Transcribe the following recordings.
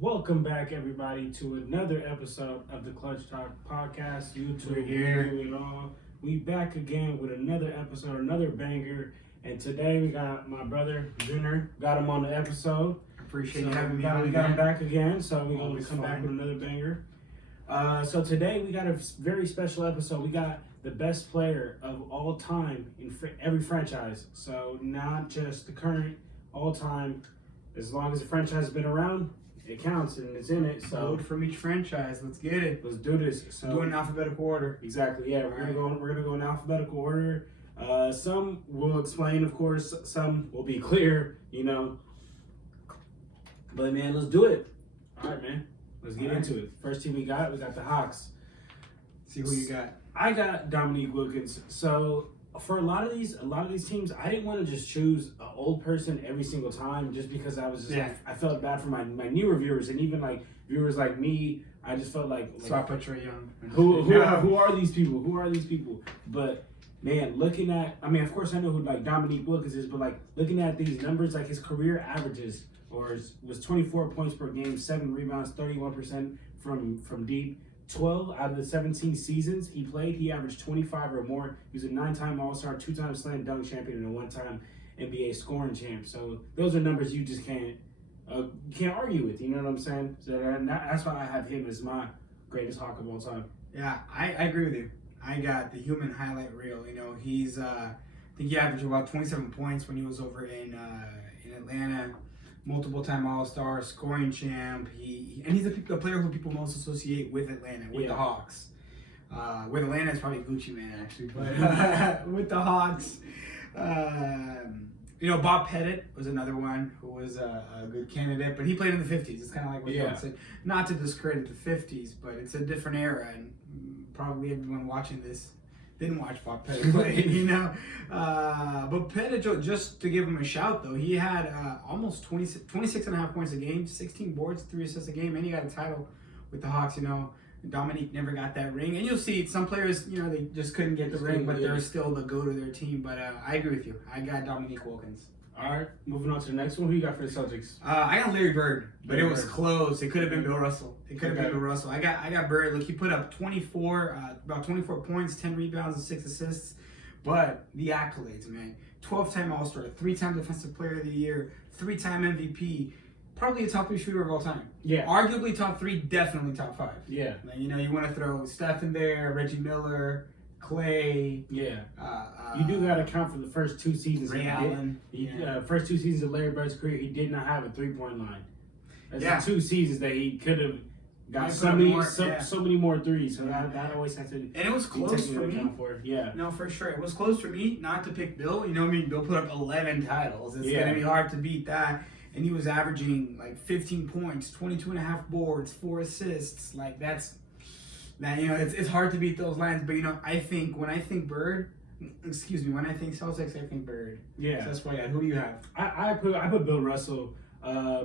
Welcome back, everybody, to another episode of the Clutch Talk Podcast. YouTube, We're here. and all. We back again with another episode, another banger. And today we got my brother Gunnar. Got him on the episode. Appreciate So you having we me on got him again. back again. So we're gonna Always come back fun. with another banger. So today we got a very special episode. We got the best player of all time in every franchise. So not just the current, all time. As long as the franchise has been around, it counts and it's in it. So Vote from each franchise. Let's get it. let's do this. So Do it in alphabetical order. exactly, yeah. We're gonna go in alphabetical order. Some will explain, of course. Some will be clear, But man, let's do it. All right, man. Let's get All right. into it. First team we got the Hawks. See who you got. I got Dominique Wilkins. So for a lot of these teams, I didn't want to just choose an old person every single time, just because I was just Yeah. I felt bad for my newer viewers, and even like viewers like me. I just felt like So I put Trae Young. who are these people? Who are these people? But man, looking at, I mean, of course I know who like Dominique Wilkins is, but like looking at these numbers, like his career averages was 24 points per game, 7 rebounds, 31% from deep. 12 out of the 17 seasons he played, he averaged 25 or more. He was a 9-time All-Star, 2-time slam dunk champion, and a 1-time NBA scoring champ. So those are numbers you just can't argue with. You know what I'm saying? So that's why I have him as my greatest Hawk of all time. Yeah, I agree with you. I got the human highlight reel. He's I think he averaged about 27 points when he was over in Atlanta. Multiple time All-Star, scoring champ. He's the player who people most associate with Atlanta, with the Hawks. With Atlanta, it's probably Gucci Man actually, but with the Hawks, Bob Pettit was another one who was a good candidate, but he played in the 50s. It's kind of like what John said. Not to discredit the 50s, but it's a different era, and probably everyone watching this didn't watch Bob Pettit play, But Pettit, just to give him a shout, though, he had almost 26 and a half points a game, 16 boards, 3 assists a game, and he got a title with the Hawks, Dominique never got that ring. And you'll see some players, they just couldn't get the ring, but they're still the go to their team. But I agree with you. I got Dominique Wilkins. All right, moving on to the next one. Who you got for the Celtics? I got Larry Bird, but Larry it was Bird. close. It could have been Bill Russell. I got Bird. Look, he put up about 24 points, 10 rebounds, and 6 assists. But the accolades, man. 12-time All-Star, 3-time Defensive Player of the Year, 3-time MVP. Probably a top 3 shooter of all time. Yeah. Arguably top 3, definitely top 5. Yeah. You want to throw Steph in there, Reggie Miller, Clay. Yeah. You do got to count for the first 2 seasons. Ray Allen. First 2 seasons of Larry Bird's career, he did not have a 3-point line. That's the 2 seasons that he could have got so many more threes. So that always has to. And it was be close taken for into me. account for. Yeah. No, for sure. It was close for me not to pick Bill. Bill put up 11 titles. It's going to be hard to beat that. And he was averaging like 15 points, 22 and a half boards, 4 assists. Like it's hard to beat those lines. But I think when I think Bird, when I think Celtics, I think Bird. Yeah. So that's why. Who do you have? I put Bill Russell. I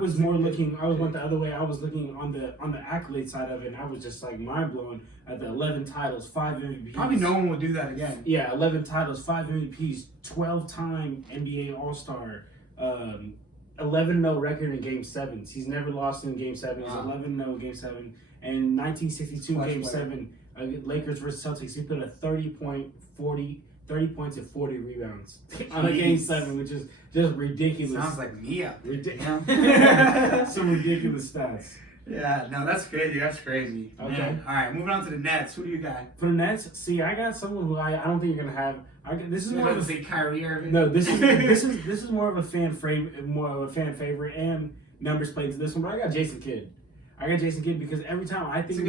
was went the other way. I was looking on the accolade side of it, and I was just like mind blown at the 11 titles, 5 MVPs. Probably no one will do that again. Yeah, 11 titles, 5 MVPs, 12-time NBA All-Star, 11-0 record in Game 7s. He's never lost in Game 7. He's 11-0 in Game 7. And 1962 Game 7, Lakers versus Celtics, he put a 30 points and 40 rebounds on a Game 7, which is just ridiculous. Sounds like me out there. Some ridiculous stats. Yeah, no, that's crazy. Okay. Man. All right, moving on to the Nets. Who do you got? For the Nets, see, I got someone who I don't think you're gonna have. This is more of a Kyrie Irving. No, this is more of a fan favorite, and numbers played to this one. But I got Jason Kidd. Because every time I think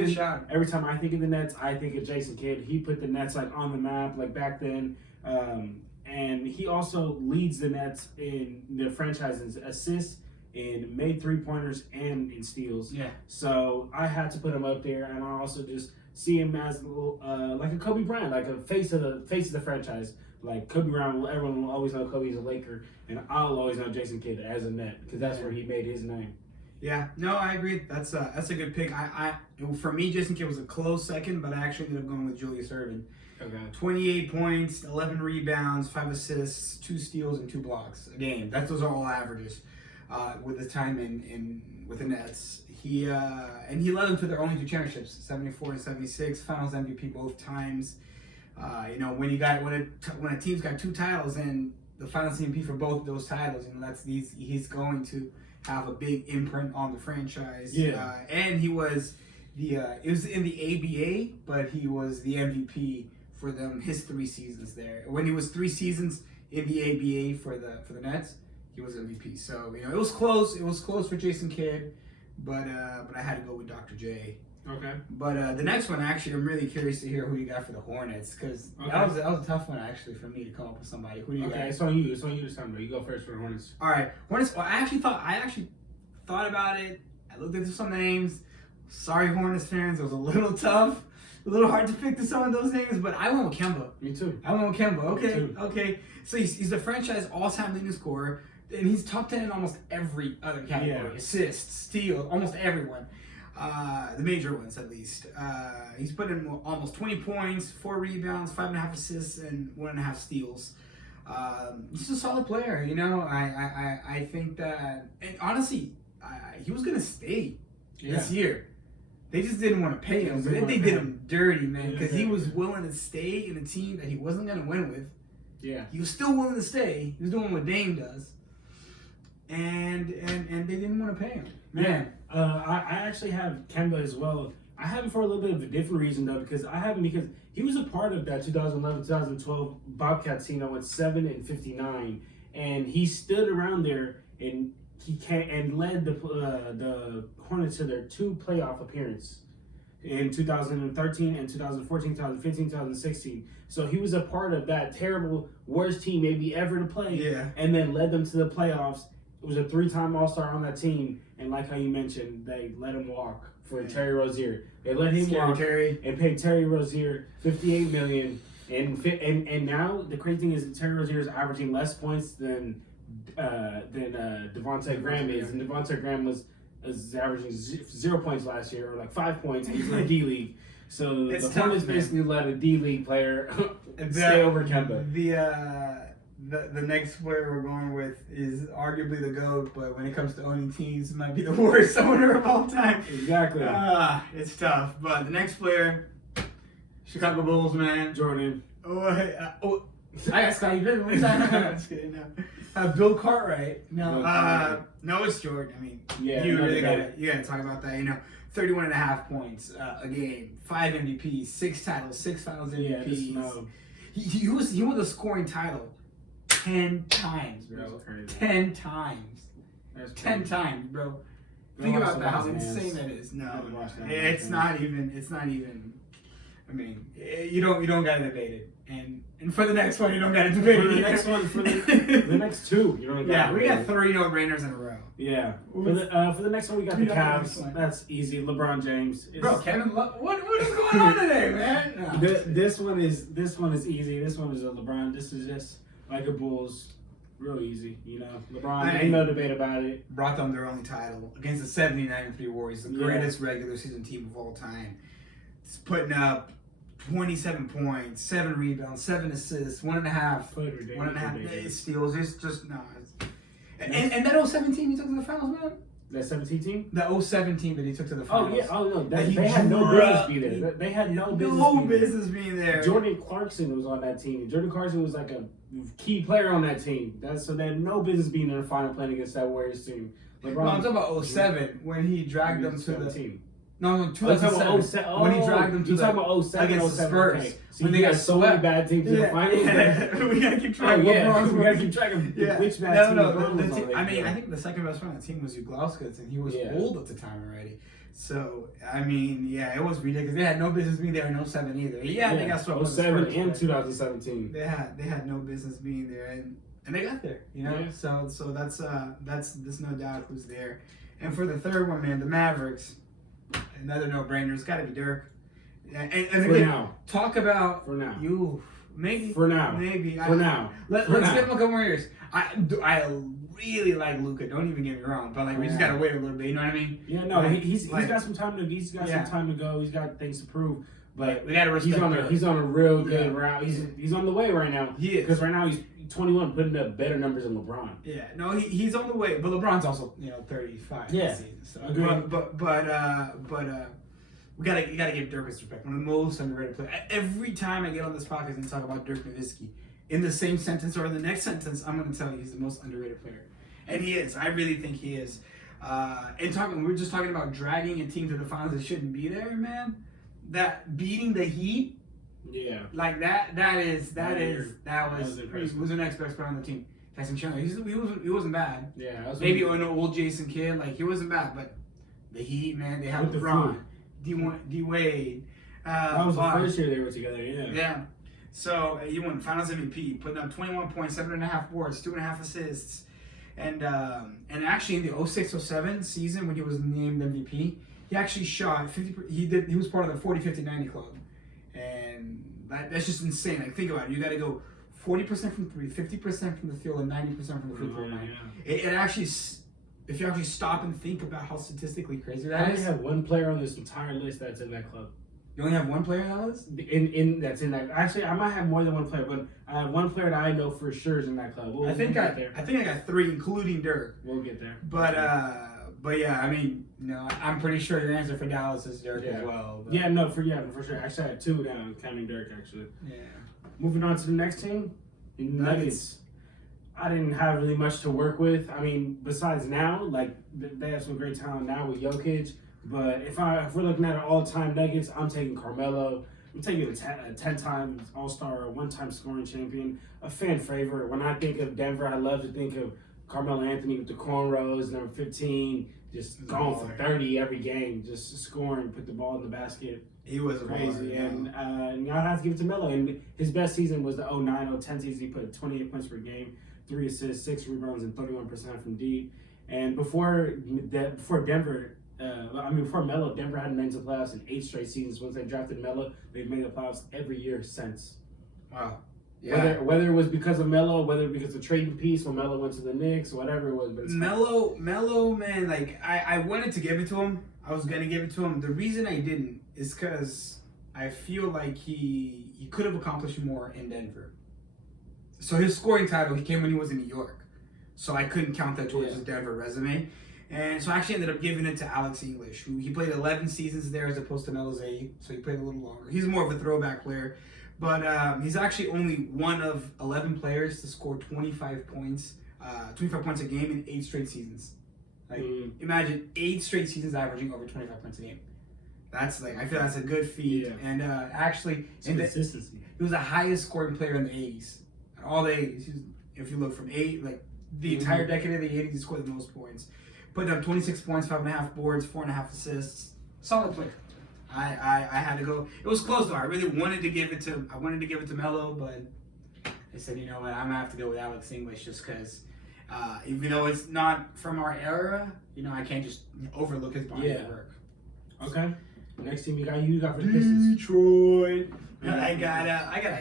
of the Nets, I think of Jason Kidd. He put the Nets on the map back then, and he also leads the Nets in the franchise's assists, in made 3-pointers, and in steals. Yeah. So I had to put him up there, and I also just see him as a little, like a Kobe Bryant, like a face of the franchise. Like Kobe Bryant, everyone will always know Kobe's a Laker, and I'll always know Jason Kidd as a Net because that's where he made his name. Yeah, no, I agree. That's a good pick. For me, Jason Kidd was a close second, but I actually ended up going with Julius Erving. Okay. 28 points, 11 rebounds, 5 assists, 2 steals, and 2 blocks a game. Those are all averages. with his time in with the Nets. He and he led them to their only 2 championships, 74 and 76, Finals MVP both times. You know, when a team's got 2 titles and the Finals MVP for both of those titles, you know, he's going to have a big imprint on the franchise. Yeah. And he was it was in the ABA, but he was the MVP for them his 3 seasons there. When he was 3 seasons in the ABA for the Nets, he was MVP. So, you know, it was close. It was close for Jason Kidd, but I had to go with Dr. J. Okay. But the next one, actually, I'm really curious to hear who you got for the Hornets, because that was a tough one, actually, for me to come up with somebody. Who do you got? Okay, it's on you. It's on you this time, bro. You go first for the Hornets. All right, Hornets. Well, I actually thought about it. I looked into some names. Sorry, Hornets fans, it was a little tough, a little hard to pick some of those names, but I went with Kemba. Me too. I went with Kemba. Okay, Me too. okay. So he's the franchise all-time leading scorer, and he's top 10 in almost every other category: Yeah. assists, steal, almost everyone. The major ones, at least. He's put in almost 20 points, 4 rebounds, 5.5 assists, and 1.5 steals. He's a solid player, you know. I think that, and honestly, he was gonna stay this year. They just didn't want to pay him. But they did him dirty, man, because he was willing to stay in a team that he wasn't gonna win with. Yeah. He was still willing to stay. He was doing what Dame does, and they didn't want to pay him. Man. I actually have Kemba as well. I have him for a little bit of a different reason though, because he was a part of that 2011-2012 Bobcats team that went 7-59, and he stood around there and led the Hornets to their 2 playoff appearances in 2013 and 2014, 2015, 2016. So he was a part of that terrible worst team maybe ever to play. Yeah. And then led them to the playoffs. It was a 3-time All-Star on that team, and like how you mentioned, they let him walk for Terry Rozier. They let him walk and paid Terry Rozier $58 million. And now the crazy thing is that Terry Rozier is averaging less points than Devontae Graham is, and Devontae Graham was averaging 0 points last year, or like 5 points. He's in the D League, so It's the tough, Hornets man. basically let a D League player stay over Kemba. The next player we're going with is arguably the GOAT, but when it comes to owning teams, it might be the worst owner of all time. Exactly. It's tough. But the next player, Chicago Bulls, man. Jordan. I got Scottie Pippen. Just kidding. No. Bill Cartwright. No, no, it's Jordan. I mean, Yeah, you no, really they gotta talk about that. You know, 31.5 points a game, 5 MVPs, 6 titles, 6 Finals MVPs. He won the scoring title 10 times, bro. 10 times. That's 10 times, bro. Think about that, how insane that is. No, it's not even. I mean, you don't gotta debate it. And for the next one, you don't gotta debate it. For the next one, for the next 2, you don't. Yeah, we got 3 no-brainers in a row. Yeah. For the next one, we got the Cavs. That's easy. LeBron James. Bro, Kevin Love. What is going on today, man? No. This one is easy. This one is a LeBron. This is just like a Bulls. Real easy, you know. LeBron, ain't no debate about it. Brought them their only title against the 79-3 Warriors, the greatest regular season team of all time. It's putting up 27 points, 7 rebounds, 7 assists, 1.5 steals. It's just no. And that 07 team he took to the finals, man. That 17 team? The 07 team that he took to the finals. Oh yeah. Oh no. They had no business being there. They had no business being there. Jordan Clarkson was on that team. Jordan Clarkson was like a key player on that team. So they had no business being in the final playing against that Warriors team. LeBron, no, I'm talking about 07 when he dragged them to the team. No, 2007. When he dragged them to the against the Spurs. Okay. So when they got so many bad teams in the finals. We gotta keep track. We gotta keep track of which bad team. I mean, I think the second best one on the team was Uglauskas, and he was old at the time already. So I mean, it was ridiculous. They had no business being there in 07 either. Yeah, they got swept. 07 and 2017. They had no business being there, and they got there. You know, so that's there's no doubt who's there. And for the third one, man, the Mavericks. Another no-brainer. It's got to be Dirk. And for again, now. Talk about for now. You maybe for now. Maybe for now. Let's give him a couple more years. I really like Luka. Don't even get me wrong, but we just gotta wait a little bit. You know what I mean? Yeah, no. He's got some time to. He's got some time to go. He's got things to prove. But we gotta respect. He's on a real good route. He's on the way right now. He is because right now he's 21, putting up better numbers than LeBron. Yeah, no, he's on the way, but LeBron's also 35 Yeah, this season. So, agreed. but you gotta give Dirk his respect. One of the most underrated players. Every time I get on this podcast and talk about Dirk Nowitzki, in the same sentence or in the next sentence, I'm gonna tell you he's the most underrated player, and he is. I really think he is. We were just talking about dragging a team to the finals that shouldn't be there, man. That beating the Heat. Yeah. Like that was impressive. who's the next best player on the team? Tyson Chandler. He wasn't bad. Yeah. Maybe an old Jason Kidd, like he wasn't bad, but the Heat, man, they have With the LeBron, D Wade. That was the first year they were together. Yeah. Yeah. So he won Finals MVP, putting up 21 points, 7.5 boards, 2.5 assists, and actually in the 06-07 season when he was named MVP, he actually shot 50. He was part of the 40-50-90 club. And that's just insane. Like, think about it. You got to go 40% from three, 50% from the field, and 90% from the free throw line. Yeah. It actually, if you actually stop and think about how statistically crazy I that only is. have one player on this entire list that's in that club. You only have one player on that list? That's in that. Actually, I might have more than one player, but I have one player that I know for sure is in that club. I think I got 3, including Dirk. We'll get there. But yeah, I mean, no, I'm pretty sure your answer for Dallas is Dirk as well. But. Yeah, for sure. Actually, I had 2 now, counting Dirk. Actually. Yeah. Moving on to the next team, the Nuggets. I didn't have really much to work with. I mean, besides now, like they have some great talent now with Jokic. But if we're looking at an all-time Nuggets, I'm taking Carmelo. I'm taking a 10-time All-Star, a 1-time scoring champion, a fan favorite. When I think of Denver, I love to think of Carmelo Anthony with the cornrows, number 15, just going for 30 every game, just scoring, put the ball in the basket. He was crazy. And I have to give it to Melo. And his best season was the 09-010 season. He put 28 points per game, 3 assists, 6 rebounds, and 31% from deep. And before Denver, before Melo, Denver hadn't made the playoffs in 8 straight seasons. Once they drafted Melo, they've made the playoffs every year since. Wow. Yeah. Whether it was because of Melo, whether because of trading piece when Melo went to the Knicks, whatever it was. But Melo, man, like I wanted to give it to him. I was gonna give it to him. The reason I didn't is because I feel like he could have accomplished more in Denver. So his scoring title, he came when he was in New York. So I couldn't count that towards his Denver resume. And so I actually ended up giving it to Alex English, who he played 11 seasons there as opposed to Melo's 8, so he played a little longer. He's more of a throwback player, but he's actually only one of 11 players to score 25 points a game in 8 straight seasons. Like, imagine 8 straight seasons averaging over 25 points a game. That's I feel that's a good feat. Yeah. And actually, consistency. He was the highest scoring player in the 80s. All the 80s. If you look from the entire decade of the 80s, he scored the most points. Put up 26 points, 5.5 boards, 4.5 assists. Solid player. I had to go. It was close though. I really wanted to give it to Melo, but I said, you know what, I'm gonna have to go with Alex English just because even though it's not from our era, I can't just overlook his body of work. Okay. Next team you got for the Pistons. Detroit. I got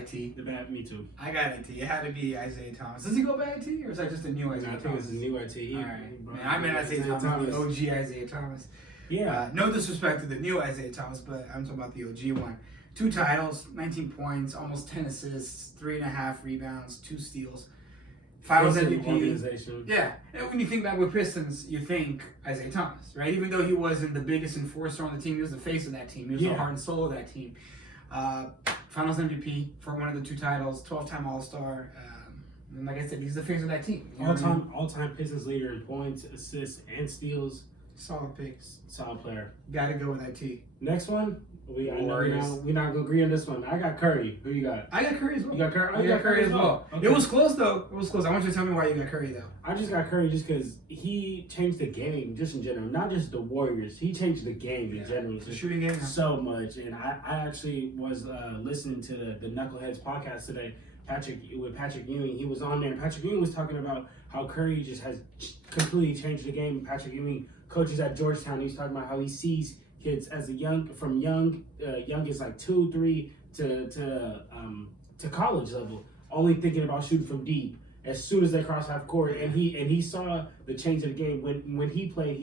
IT. The bad, me too. I got IT. It had to be Isaiah Thomas. Does he go by IT or is that just a new Isaiah Thomas? I think it's a new IT. All right. Man, I mean Isaiah Thomas, the OG Isaiah Thomas. Yeah. No disrespect to the new Isaiah Thomas, but I'm talking about the OG one. 2 titles, 19 points, almost 10 assists, 3.5 rebounds, 2 steals. Finals MVP. Organization. Yeah. And when you think back with Pistons, you think Isaiah Thomas, right? Even though he wasn't the biggest enforcer on the team, he was the face of that team. He was the heart and soul of that team. Finals MVP for one of the 2 titles, 12-time All-Star. And like I said, he's the face of that team. All-time Pistons leader in points, assists, and steals. Solid picks. Solid player. Gotta go with IT. Next one. We're Warriors. not gonna agree on this one. I got Curry. Who you got? I got Curry as well. You got Curry? I got Curry as well. Okay. It was close though. It was close. I want you to tell me why you got Curry though. I just got Curry just because he changed the game, just in general. Not just the Warriors. He changed the game in general. The shooting game. So much. And I actually was listening to the Knuckleheads podcast today. Patrick Ewing. He was on there. And Patrick Ewing was talking about how Curry just has completely changed the game. Patrick Ewing coaches at Georgetown. He was talking about how he sees kids as youngest like 2, 3 to college level, only thinking about shooting from deep as soon as they cross half court. And he saw the change of the game when he played.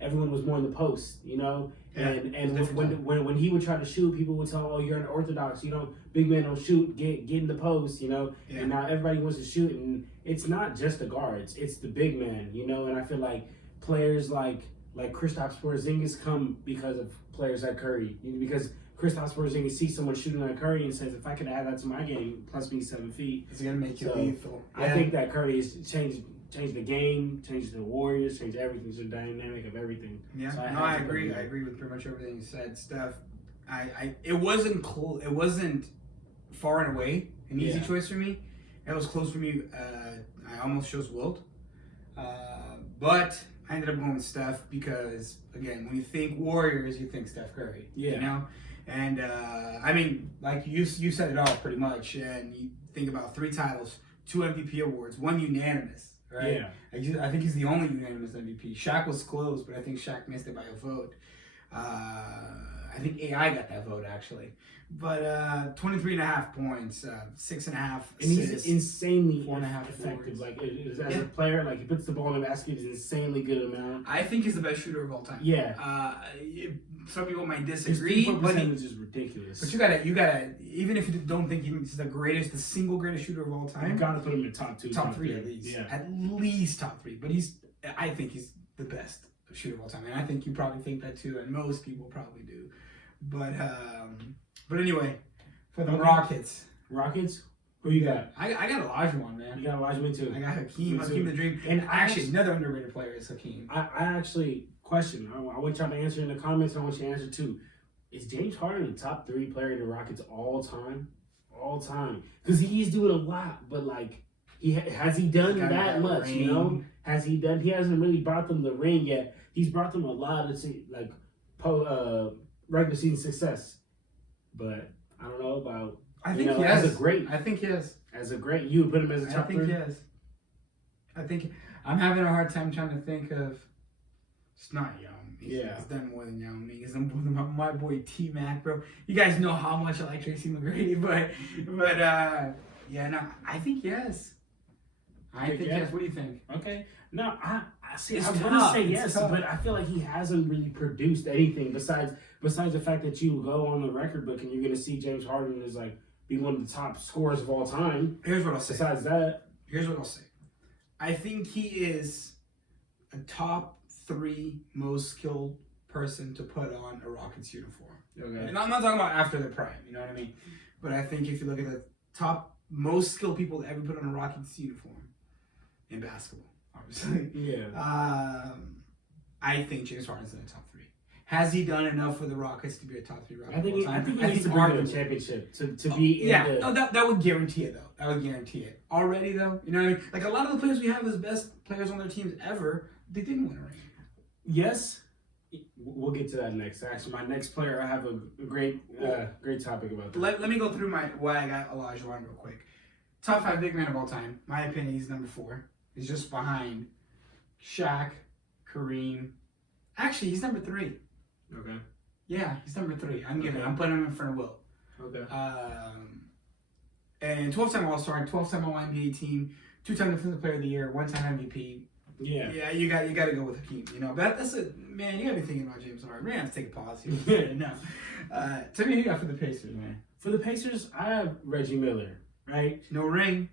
everyone was more in the post, you know. Yeah, And it's when he would try to shoot, people would tell him, "Oh, you're an orthodox. You know, big man don't shoot. Get in the post." You know. Yeah. And now everybody wants to shoot, and it's not just the guards; it's the big man. You know. And I feel like players like Kristaps Porzingis come because of players like Curry, because Kristaps Porzingis sees someone shooting like Curry and says, "If I could add that to my game, plus being 7 feet, it's gonna make you So, lethal." I think that Curry has changed the game, changed the Warriors, changed everything, the dynamic of everything." Yeah, So I agree. I agree with pretty much everything you said, Steph. It wasn't close. It wasn't far and away an easy Yeah. choice for me. It was close for me. I almost chose Wilt, but I ended up going with Steph because, again, when you think Warriors, you think Steph Curry. Yeah. You know, and I mean, like you said it all pretty much. And you think about 3 titles, 2 MVP awards, 1 unanimous. Right? Yeah. I think he's the only unanimous MVP. Shaq was close, but I think Shaq missed it by a vote. I think AI got that vote, actually. But 23.5 points, 6.5 And he's assists. insanely 4.5 effective. boards. Like as a player, like he puts the ball in the basket, is insanely good amount. I think he's the best shooter of all time. Yeah. Some people might His disagree, three-point but percentage is ridiculous. you gotta, even if you don't think he's the single greatest shooter of all You time, gotta put him in top 2, top 3 at least. Yeah. At least top 3. But I think he's the best shooter of all time. And I think you probably think that too, and most people probably do. But anyway, for the Okay. Rockets, Who you got? I got Olajuwon, man. You got Olajuwon too. I got Me Hakeem too. the Dream. And Actually, another underrated player is Hakeem. I actually question. I want y'all to answer in the comments. I want you to answer too. Is James Harden the top 3 player in the Rockets all time? All time. Because he's doing a lot, but like, has he done Got that much? ring. You know, has he done? He hasn't really brought them the ring yet. He's brought them a lot of regular season success, but I don't know about. I think know, he has. as a great. I think he is. As a great, you would put him as a I top think 3. he is. I think I'm having a hard time trying to think of. It's not young. He's done more than young. He's done more than my boy T Mac, bro. You guys know how much I like Tracy McGrady, but yeah, no, I think yes. I think yes. What do you think? Okay. No, I see. It's I want to tough. say It's yes, tough. but I feel like he hasn't really produced anything besides the fact that you go on the record book and you're gonna see James Harden as like be one of the top scorers of all time. Here's what I'll say. Besides that, Here's what I'll say. I think he is a top 3 most skilled person to put on a Rockets uniform. okay. And I'm not talking about after their prime, you know what I mean? But I think if you look at the top most skilled people to ever put on a Rockets uniform in basketball, obviously, Yeah. I think James Harden's in the top 3. Has he done enough for the Rockets to be a top 3 Rocket? I think he needs to bring Harden them a championship to be in the. no, that would guarantee it, though. That would guarantee it. Already, though, you know what I mean? Like, a lot of the players we have as best players on their teams ever, they didn't win a ring. Yes. We'll get to that next. Actually, my next player, I have a great topic about that. Let me go through why I got Olajuwon real quick. Top 5 big man of all time. My opinion, he's number 4. He's just behind Shaq, Kareem. Actually, he's number 3. Okay. Yeah, he's number 3. I'm Okay. I'm putting him in front of Wilt. Okay. And 12-time All-Star, 12-time All-NBA team, 2-time Defensive Player of the Year, 1-time MVP. Yeah. Yeah, you got to go with Hakeem. You know, but that's a man. You got to be thinking about James Harden. We're gonna have to take a pause here. No. Tell me who you got for the Pacers, man. For the Pacers, I have Reggie Miller. Right. No ring.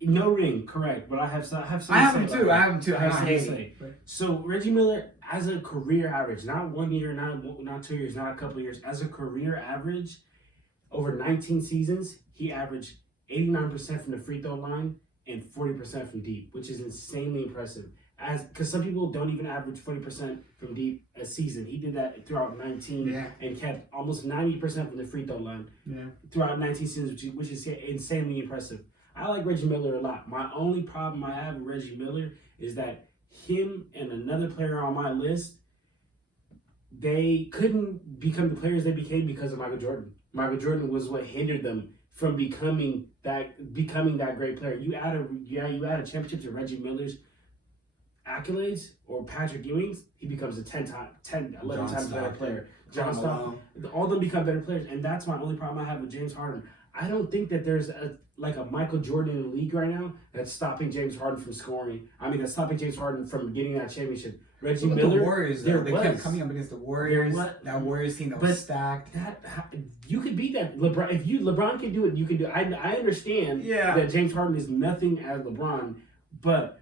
No ring, correct. But I have some. I have him too. I have him too. I have I'm something not to hating. say. So Reggie Miller, as a career average, not 1 year, not 2 years, not a couple of years, as a career average, over 19 seasons, he averaged 89% from the free throw line and 40% from deep, which is insanely impressive. Because some people don't even average 40% from deep a season. He did that throughout 19 and kept almost 90% from the free throw line throughout 19 seasons, which is insanely impressive. I like Reggie Miller a lot. My only problem I have with Reggie Miller is that him and another player on my list, they couldn't become the players they became because of Michael Jordan. Michael Jordan was what hindered them from becoming that great player. You add a championship to Reggie Miller's accolades or Patrick Ewing's, he becomes a 11 times better player. John Stockton, all of them become better players, and that's my only problem I have with James Harden. I don't think that there's like a Michael Jordan in the league right now that's stopping James Harden from scoring. I mean, that's stopping James Harden from getting that championship. Reggie Look at Miller, the Warriors, there though. They was. kept coming up against the Warriors. There was. That Warriors team that But was stacked. You could beat that LeBron. If LeBron can do it, you can do it. I understand that James Harden is nothing as LeBron, but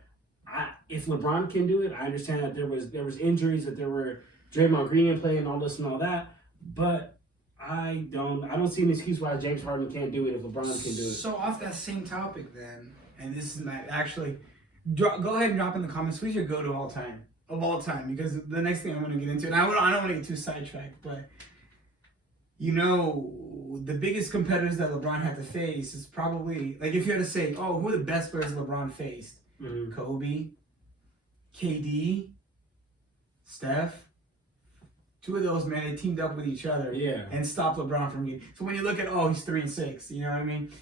if LeBron can do it, I understand that there was injuries, that there were Draymond Green in play and all this and all that, but I don't see an excuse why James Harden can't do it if LeBron can do it. So off that same topic then, and this is not actually, go ahead and drop in the comments. Who's your go-to of all time? Because the next thing I'm going to get into, and I don't want to get too sidetracked, but you know, the biggest competitors that LeBron had to face is probably, like if you had to say, oh, who are the best players LeBron faced? Mm-hmm. Kobe, KD, Steph. Two of those, man, they teamed up with each other and stopped LeBron from getting. So when you look at, he's 3-6, you know what I mean?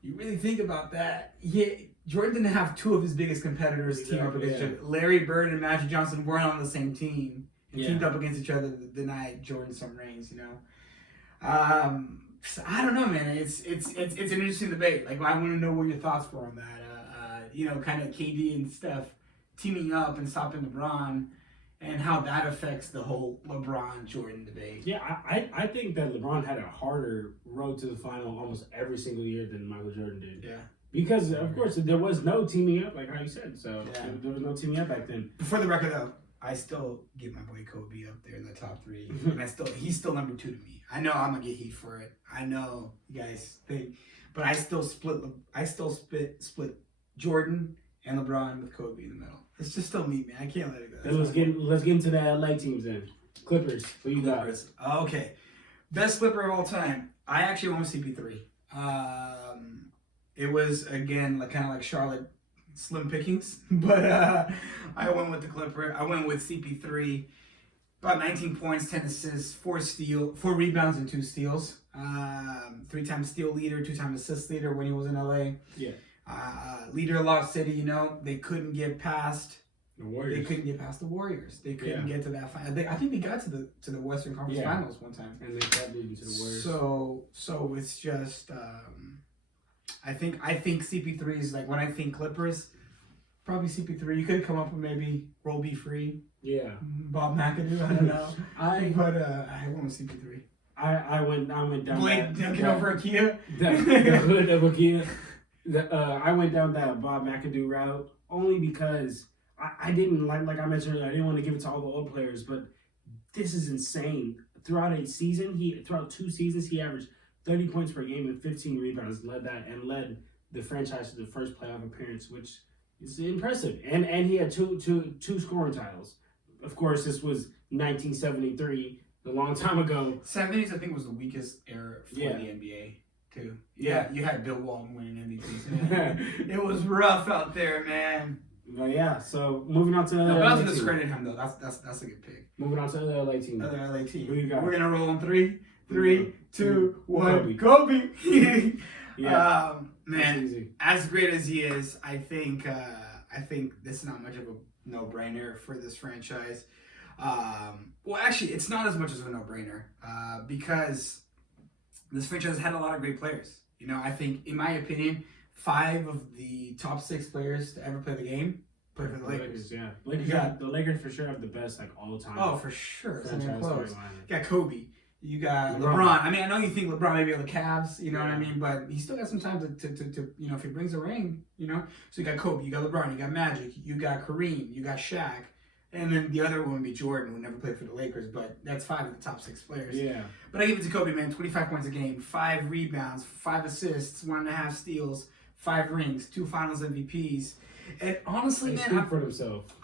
You really think about that. Yeah, Jordan didn't have two of his biggest competitors team up against each other. Larry Bird and Magic Johnson weren't on the same team and teamed up against each other to deny Jordan some reigns, you know? So I don't know, man. It's an interesting debate. Like, I want to know what your thoughts were on that. You know, kind of KD and Steph teaming up and stopping LeBron, and how that affects the whole LeBron-Jordan debate. Yeah, I think that LeBron had a harder road to the final almost every single year than Michael Jordan did. Yeah. Because, of course, there was no teaming up, like how you said. So there was no teaming up back then. For the record, though, I still give my boy Kobe up there in the top 3. And he's still number 2 to me. I know I'm going to get heat for it. I know you guys think. But I still split Jordan and LeBron with Kobe in the middle. It's just still me, man. I can't let it go. Let's get into the LA teams then. Clippers. Who you got? Okay. Best Clipper of all time. I actually went with CP3. It was, again, kind of like Charlotte, slim pickings. But I went with the Clipper. I went with CP3. About 19 points, 10 assists, 4 rebounds, and 2 steals. 3-time steal leader, 2-time assist leader when he was in LA. Yeah. Leader of Lost City, you know, they couldn't get past the Warriors. They couldn't get past the Warriors. They couldn't get to that final. I think they got to the Western Conference Finals one time. And they kept losing to the Warriors. So it's just I think CP3 is like, when I think Clippers, probably CP3. You could come up with maybe Roll B Free. Yeah. Bob McAdoo, I don't know. I went with CP3. I went down Blake dunking over Ikea. The hood of Ikea. I went down that Bob McAdoo route only because I didn't like I mentioned earlier, I didn't want to give it to all the old players, but this is insane. Throughout 2 seasons, he averaged 30 points per game and 15 rebounds, led the franchise to the first playoff appearance, which is impressive. And he had two scoring titles. Of course, this was 1973, a long time ago. 70s, I think, was the weakest era for the NBA. Too. Yeah, you had Bill Walton winning MVPs. It was rough out there, man. But yeah, so moving on to the LA LA team. team. Discredit him though. That's a good pick. Moving on to the LA team. Other LA team. Who you got? We're gonna roll on 3, 2, 1. Kobe. Kobe. Yeah. Man, as great as he is, I think this is not much of a no-brainer for this franchise. Well, actually, it's not as much as a no-brainer because this franchise had a lot of great players. You know, I think, in my opinion, 5 of the top 6 players to ever play the game play for the Lakers. Yeah, the Lakers for sure have the best all time. Oh, for sure. It's franchise close. storyline. You got Kobe. You got LeBron. I mean, I know you think LeBron may be on the Cavs, you know what I mean, but he still got some time to you know, if he brings a ring, you know. So you got Kobe, you got LeBron, you got Magic, you got Kareem, you got Shaq. And then the other one would be Jordan, who never played for the Lakers, but that's 5 of the top 6 players. Yeah. But I give it to Kobe, man. 25 points a game, 5 rebounds, 5 assists, 1.5 steals, 5 rings, 2 Finals MVPs. And honestly, man,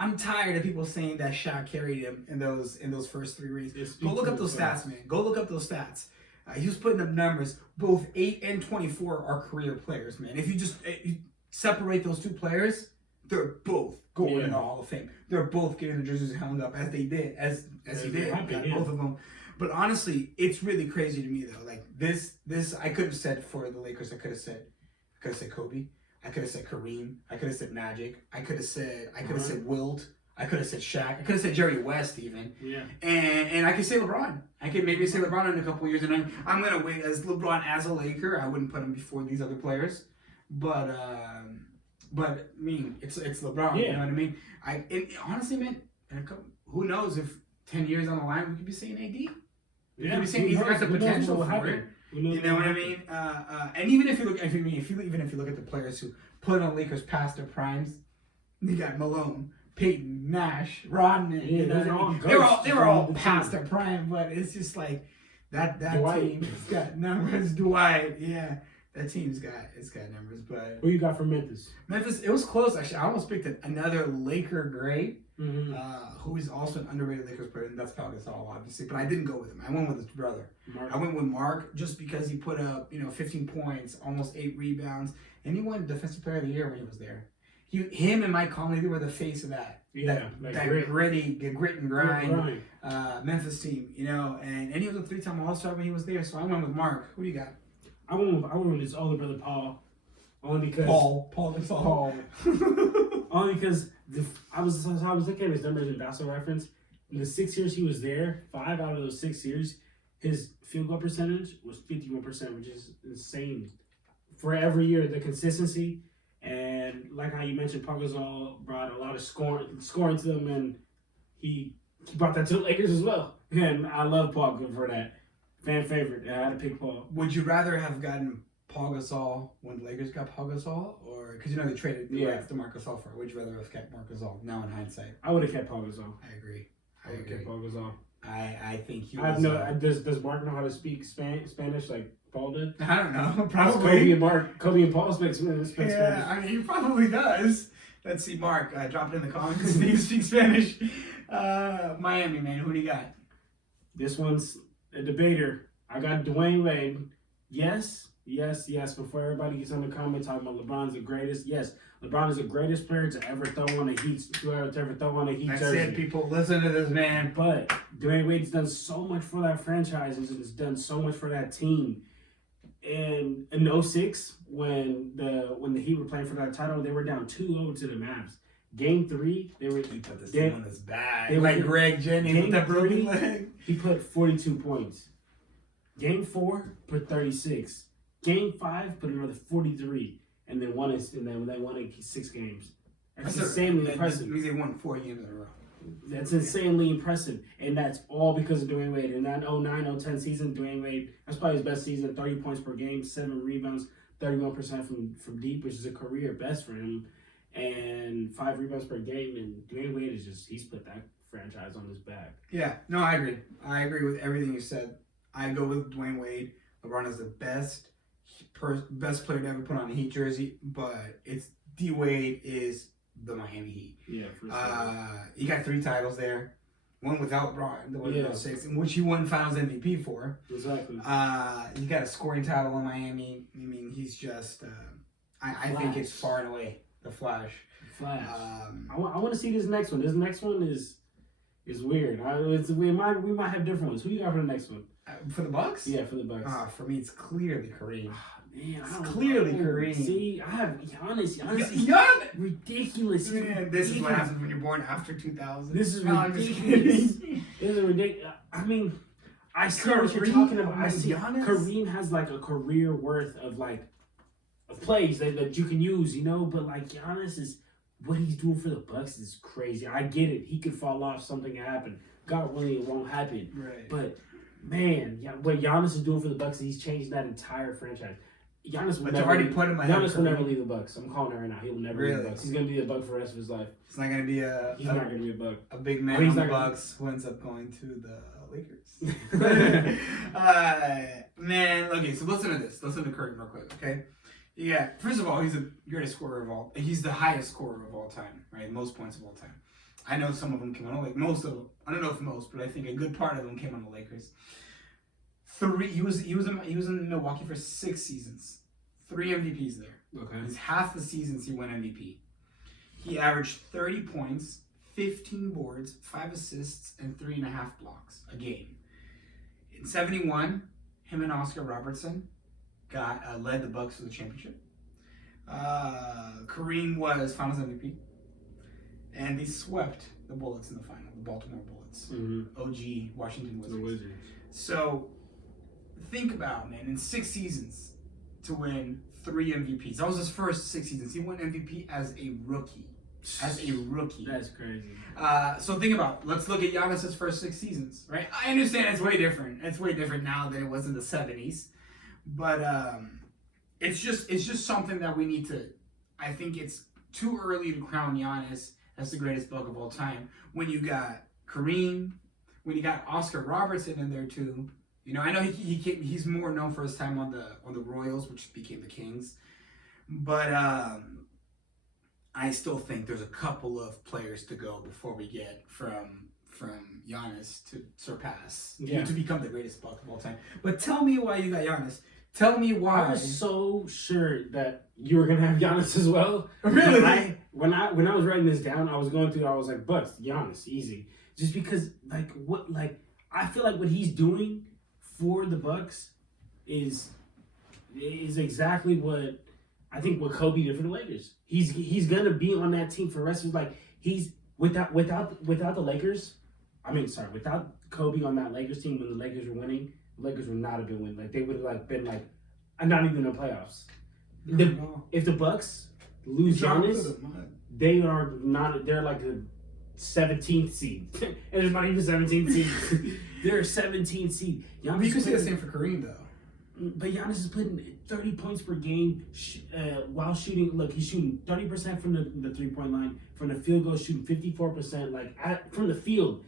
I'm tired of people saying that Shaq carried him in those first 3 rings. Go look up those stats, man. Go look up those stats. He was putting up numbers. Both 8 and 24 are career players, man. If you just separate those 2 players, they're both going in the Hall of Fame. They're both getting the jerseys hung up as he did, both of them. But honestly, it's really crazy to me though. Like this, I could have said for the Lakers. I could have said Kobe. I could have said Kareem. I could have said Magic. I could have said Wilt. I could have said Shaq. I could have said Jerry West even. Yeah. And I could say LeBron. I could maybe say LeBron in a couple of years. And I'm gonna wait as LeBron as a Laker. I wouldn't put him before these other players. But I mean, it's LeBron. Yeah. You know what I mean? Honestly, man, who knows if 10 years on the line we could be saying AD. We could be saying he's got the potential for it. You know what I mean? And even if you look, even if you look at the players who put on Lakers past their primes, you got Malone, Peyton, Nash, Rodman. Yeah, you know those what I are mean? all They were all ghosts. past their prime, but it's just like that Dwight. team's got numbers. Dwight, yeah, that team's got numbers. But Who you got for Memphis? Memphis, it was close actually. I almost picked another Laker great. Mm-hmm. Who is also an underrated Lakers player, and that's Pau Gasol, obviously. But I didn't go with him. I went with his brother. Mark. I went with Mark just because he put up, 15 points, almost 8 rebounds, and he won Defensive Player of the Year when he was there. Him and Mike Conley, they were the face of that. Yeah, that grit. grit and grind, Right. Memphis team, and he was a 3-time All-Star when he was there. So I went with Mark. Who do you got? I went with his older brother Paul, only because Paul Gasol. Paul. Only because I was looking at his numbers in Basketball Reference. In the 6 years he was there, 5 out of those 6 years, his field goal percentage was 51%, which is insane. For every year, the consistency, and like how you mentioned, Pau Gasol brought a lot of scoring to them, and he brought that to the Lakers as well. And I love Paul for that. Fan favorite. I had to pick Paul. Would you rather have gotten Pau Gasol when the Lakers got Pau Gasol, or because they traded the rights to Marc Gasol for? Would you rather have kept Marc Gasol? Now in hindsight, I would have kept Pau Gasol. I agree. I would have kept Pau Gasol. I think he I have was. no. Does Mark know how to speak Spanish like Paul did? I don't know. Kobe Probably. and Paul speak Spanish. Yeah, I mean, he probably does. Let's see, Mark. Drop it in the comments. Do you speak Spanish? Miami, man. Who do you got? This one's a debater. I got Dwayne Wade. Yes. Before everybody gets on the comment talking about LeBron's the greatest. Yes, LeBron is the greatest player to ever throw on a Heat. That's jersey. it, people. Listen to this man. But Dwayne Wade's done so much for that franchise and has done so much for that team. And in 06, when the Heat were playing for that title, they were down 2-0 to the Mavs. Game 3, He put this team on his back. Like Greg Jennings Game with that broken 3, leg. he put 42 points. Game 4, put 36. Game 5, put another 43, and then they won 6 games. That's insanely impressive. That means they won 4 games in a row. That's insanely impressive, and that's all because of Dwayne Wade. In that 09-010 season, Dwayne Wade, that's probably his best season. 30 points per game, 7 rebounds, 31% from deep, which is a career best for him, and 5 rebounds per game. And Dwayne Wade he's put that franchise on his back. Yeah, no, I agree. I agree with everything you said. I go with Dwayne Wade. LeBron is the best player to ever put on a Heat jersey, but D Wade is the Miami Heat. Yeah, for sure. He got 3 titles there. One without LeBron, the one Yeah. 06, in which he won Finals MVP for. Exactly. He got a scoring title in Miami. I mean, he's just. I think it's far and away the Flash. I want to see this next one. This next one is weird. We might have different ones. Who you got for the next one? For the Bucks? Yeah, for the Bucks. For me, it's clearly Kareem. Man, It's clearly Kareem. See, I have Giannis. Giannis! Ridiculous. Man, this is what happens when you're born after 2000. This is No, I'm just ridiculous. kidding. This is ridiculous. I mean, I see what you're Kareem, talking about. I I mean, see Giannis? Kareem has like a career worth of plays that you can use, But like Giannis is what he's doing for the Bucks is crazy. I get it. He could fall off. Something can happen. God willing, it won't happen. Right. But man, what Giannis is doing for the Bucks, he's changed that entire franchise. Giannis will But you never already leave, put him ahead of Giannis will never Kareem. leave the Bucks. I'm calling it right now. He will never leave the Really? Bucks. He's gonna be a Buck for the rest of his life. It's not going to be He's not gonna be a Buck. a big But man he's on the not gonna- Bucks who ends up going to the Lakers. Man, okay, so listen to this. Listen to Kareem real quick, okay? Yeah, first of all, he's the greatest scorer of all. He's the highest scorer of all time, right? Most points of all time. I know some of them came on the most of them. I don't know if most, but I think a good part of them came on the Lakers. He was in Milwaukee for 6 seasons. 3 MVPs there. Okay. It's half the seasons he won MVP. He averaged 30 points, 15 boards, 5 assists, and 3.5 blocks a game. In 71, him and Oscar Robertson led the Bucks to the championship. Kareem was Finals MVP, and they swept the Bullets in the final, the Baltimore Bullets. Mm-hmm. OG Washington Wizards. The Wizards. So think about, man, in 6 seasons to win 3 MVPs. That was his first 6 seasons. He won MVP as a rookie. As a rookie. That's crazy. So think about it. Let's look at Giannis's first 6 seasons, right? I understand it's way different. It's way different now than it was in the 70s. But it's just something that we need to. I think it's too early to crown Giannis as the greatest Buck of all time when you got Kareem, when you got Oscar Robertson in there too. You know, I know he's more known for his time on the Royals, which became the Kings, but I still think there's a couple of players to go before we get from Giannis to surpass, to become the greatest Buck of all time. But tell me why you got Giannis. Tell me why. I was so sure that you were gonna have Giannis as well. Really? When I was writing this down, I was going through. I was like, Bucks, Giannis, easy. Just because, I feel like what he's doing for the Bucks is exactly what I think what Kobe did for the Lakers. He's gonna be on that team for the rest of his life. He's without the Lakers. Without Kobe on that Lakers team when the Lakers were winning, the Lakers would not have been winning. Like they would have been not even in the playoffs. If the Bucks lose Giannis, they are not. They're like a 17th seed, and it's not even 17th seed. They're a 17th seed. Giannis you could say the same for Kareem though. But Giannis is putting 30 points per game while shooting. Look, he's shooting 30% from the 3-point line. From the field goal, shooting 54%. From the field,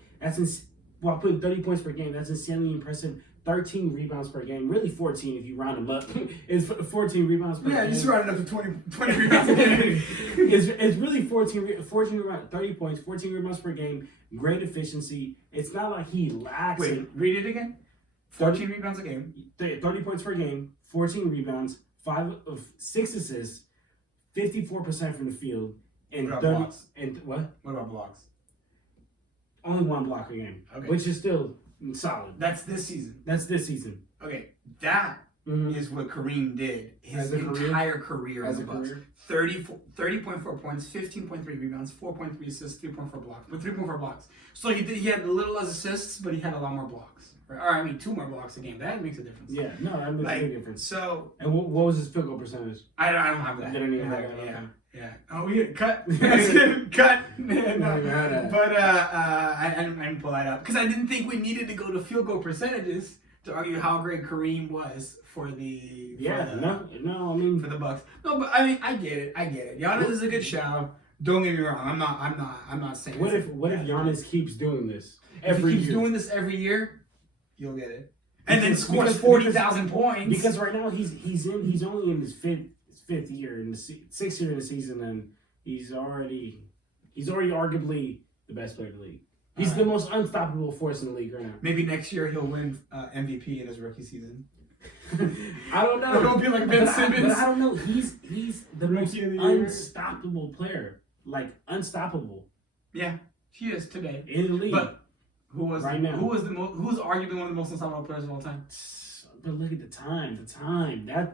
while putting 30 points per game. That's insanely impressive. 13 rebounds per game. Really 14 if you round them up. It's 14 rebounds per game. Yeah, just round it up to 20 rebounds a game. It's really 14 rebounds, 30 points, 14 rebounds per game. Great efficiency. It's not like he lacks. Wait, read it again. 14 rebounds a game. 30 points per game, 14 rebounds, 6 assists, 54% from the field, and what about 30 blocks? And what? What about blocks? Only 1 block a game, okay. Which is still solid. That's this season. Okay, that is what Kareem did his entire career as in the Bucks. 30.4 points, 15.3 rebounds, 4.3 assists, 3.4 blocks. With 3.4 blocks. So he had a little less assists, but he had a lot more blocks. Or 2 more blocks a game. That makes a difference. Yeah, no, that makes a big difference. So, and what was his field goal percentage? I don't have that. You didn't even have that. Yeah. Oh, we get cut. Cut. No. But I didn't pull that up because I didn't think we needed to go to field goal percentages to argue how great Kareem was for the for the Bucks. No, but I mean I get it. Giannis is a good shout. Don't get me wrong. I'm not saying. What if Giannis keeps doing this every year? If he keeps doing this every year, you'll get it. And then scores 40,000 points. Because right now he's only in his fifth year in the 6th year in the season, and he's already arguably the best player in the league. He's the most unstoppable force in the league right now. Maybe next year he'll win MVP in his rookie season. I don't know. It'll be like Ben Simmons. But I don't know. He's the most unstoppable player. Like unstoppable. Yeah, he is today in the league. But who was right now? Who's arguably one of the most unstoppable players of all time? But look at the time.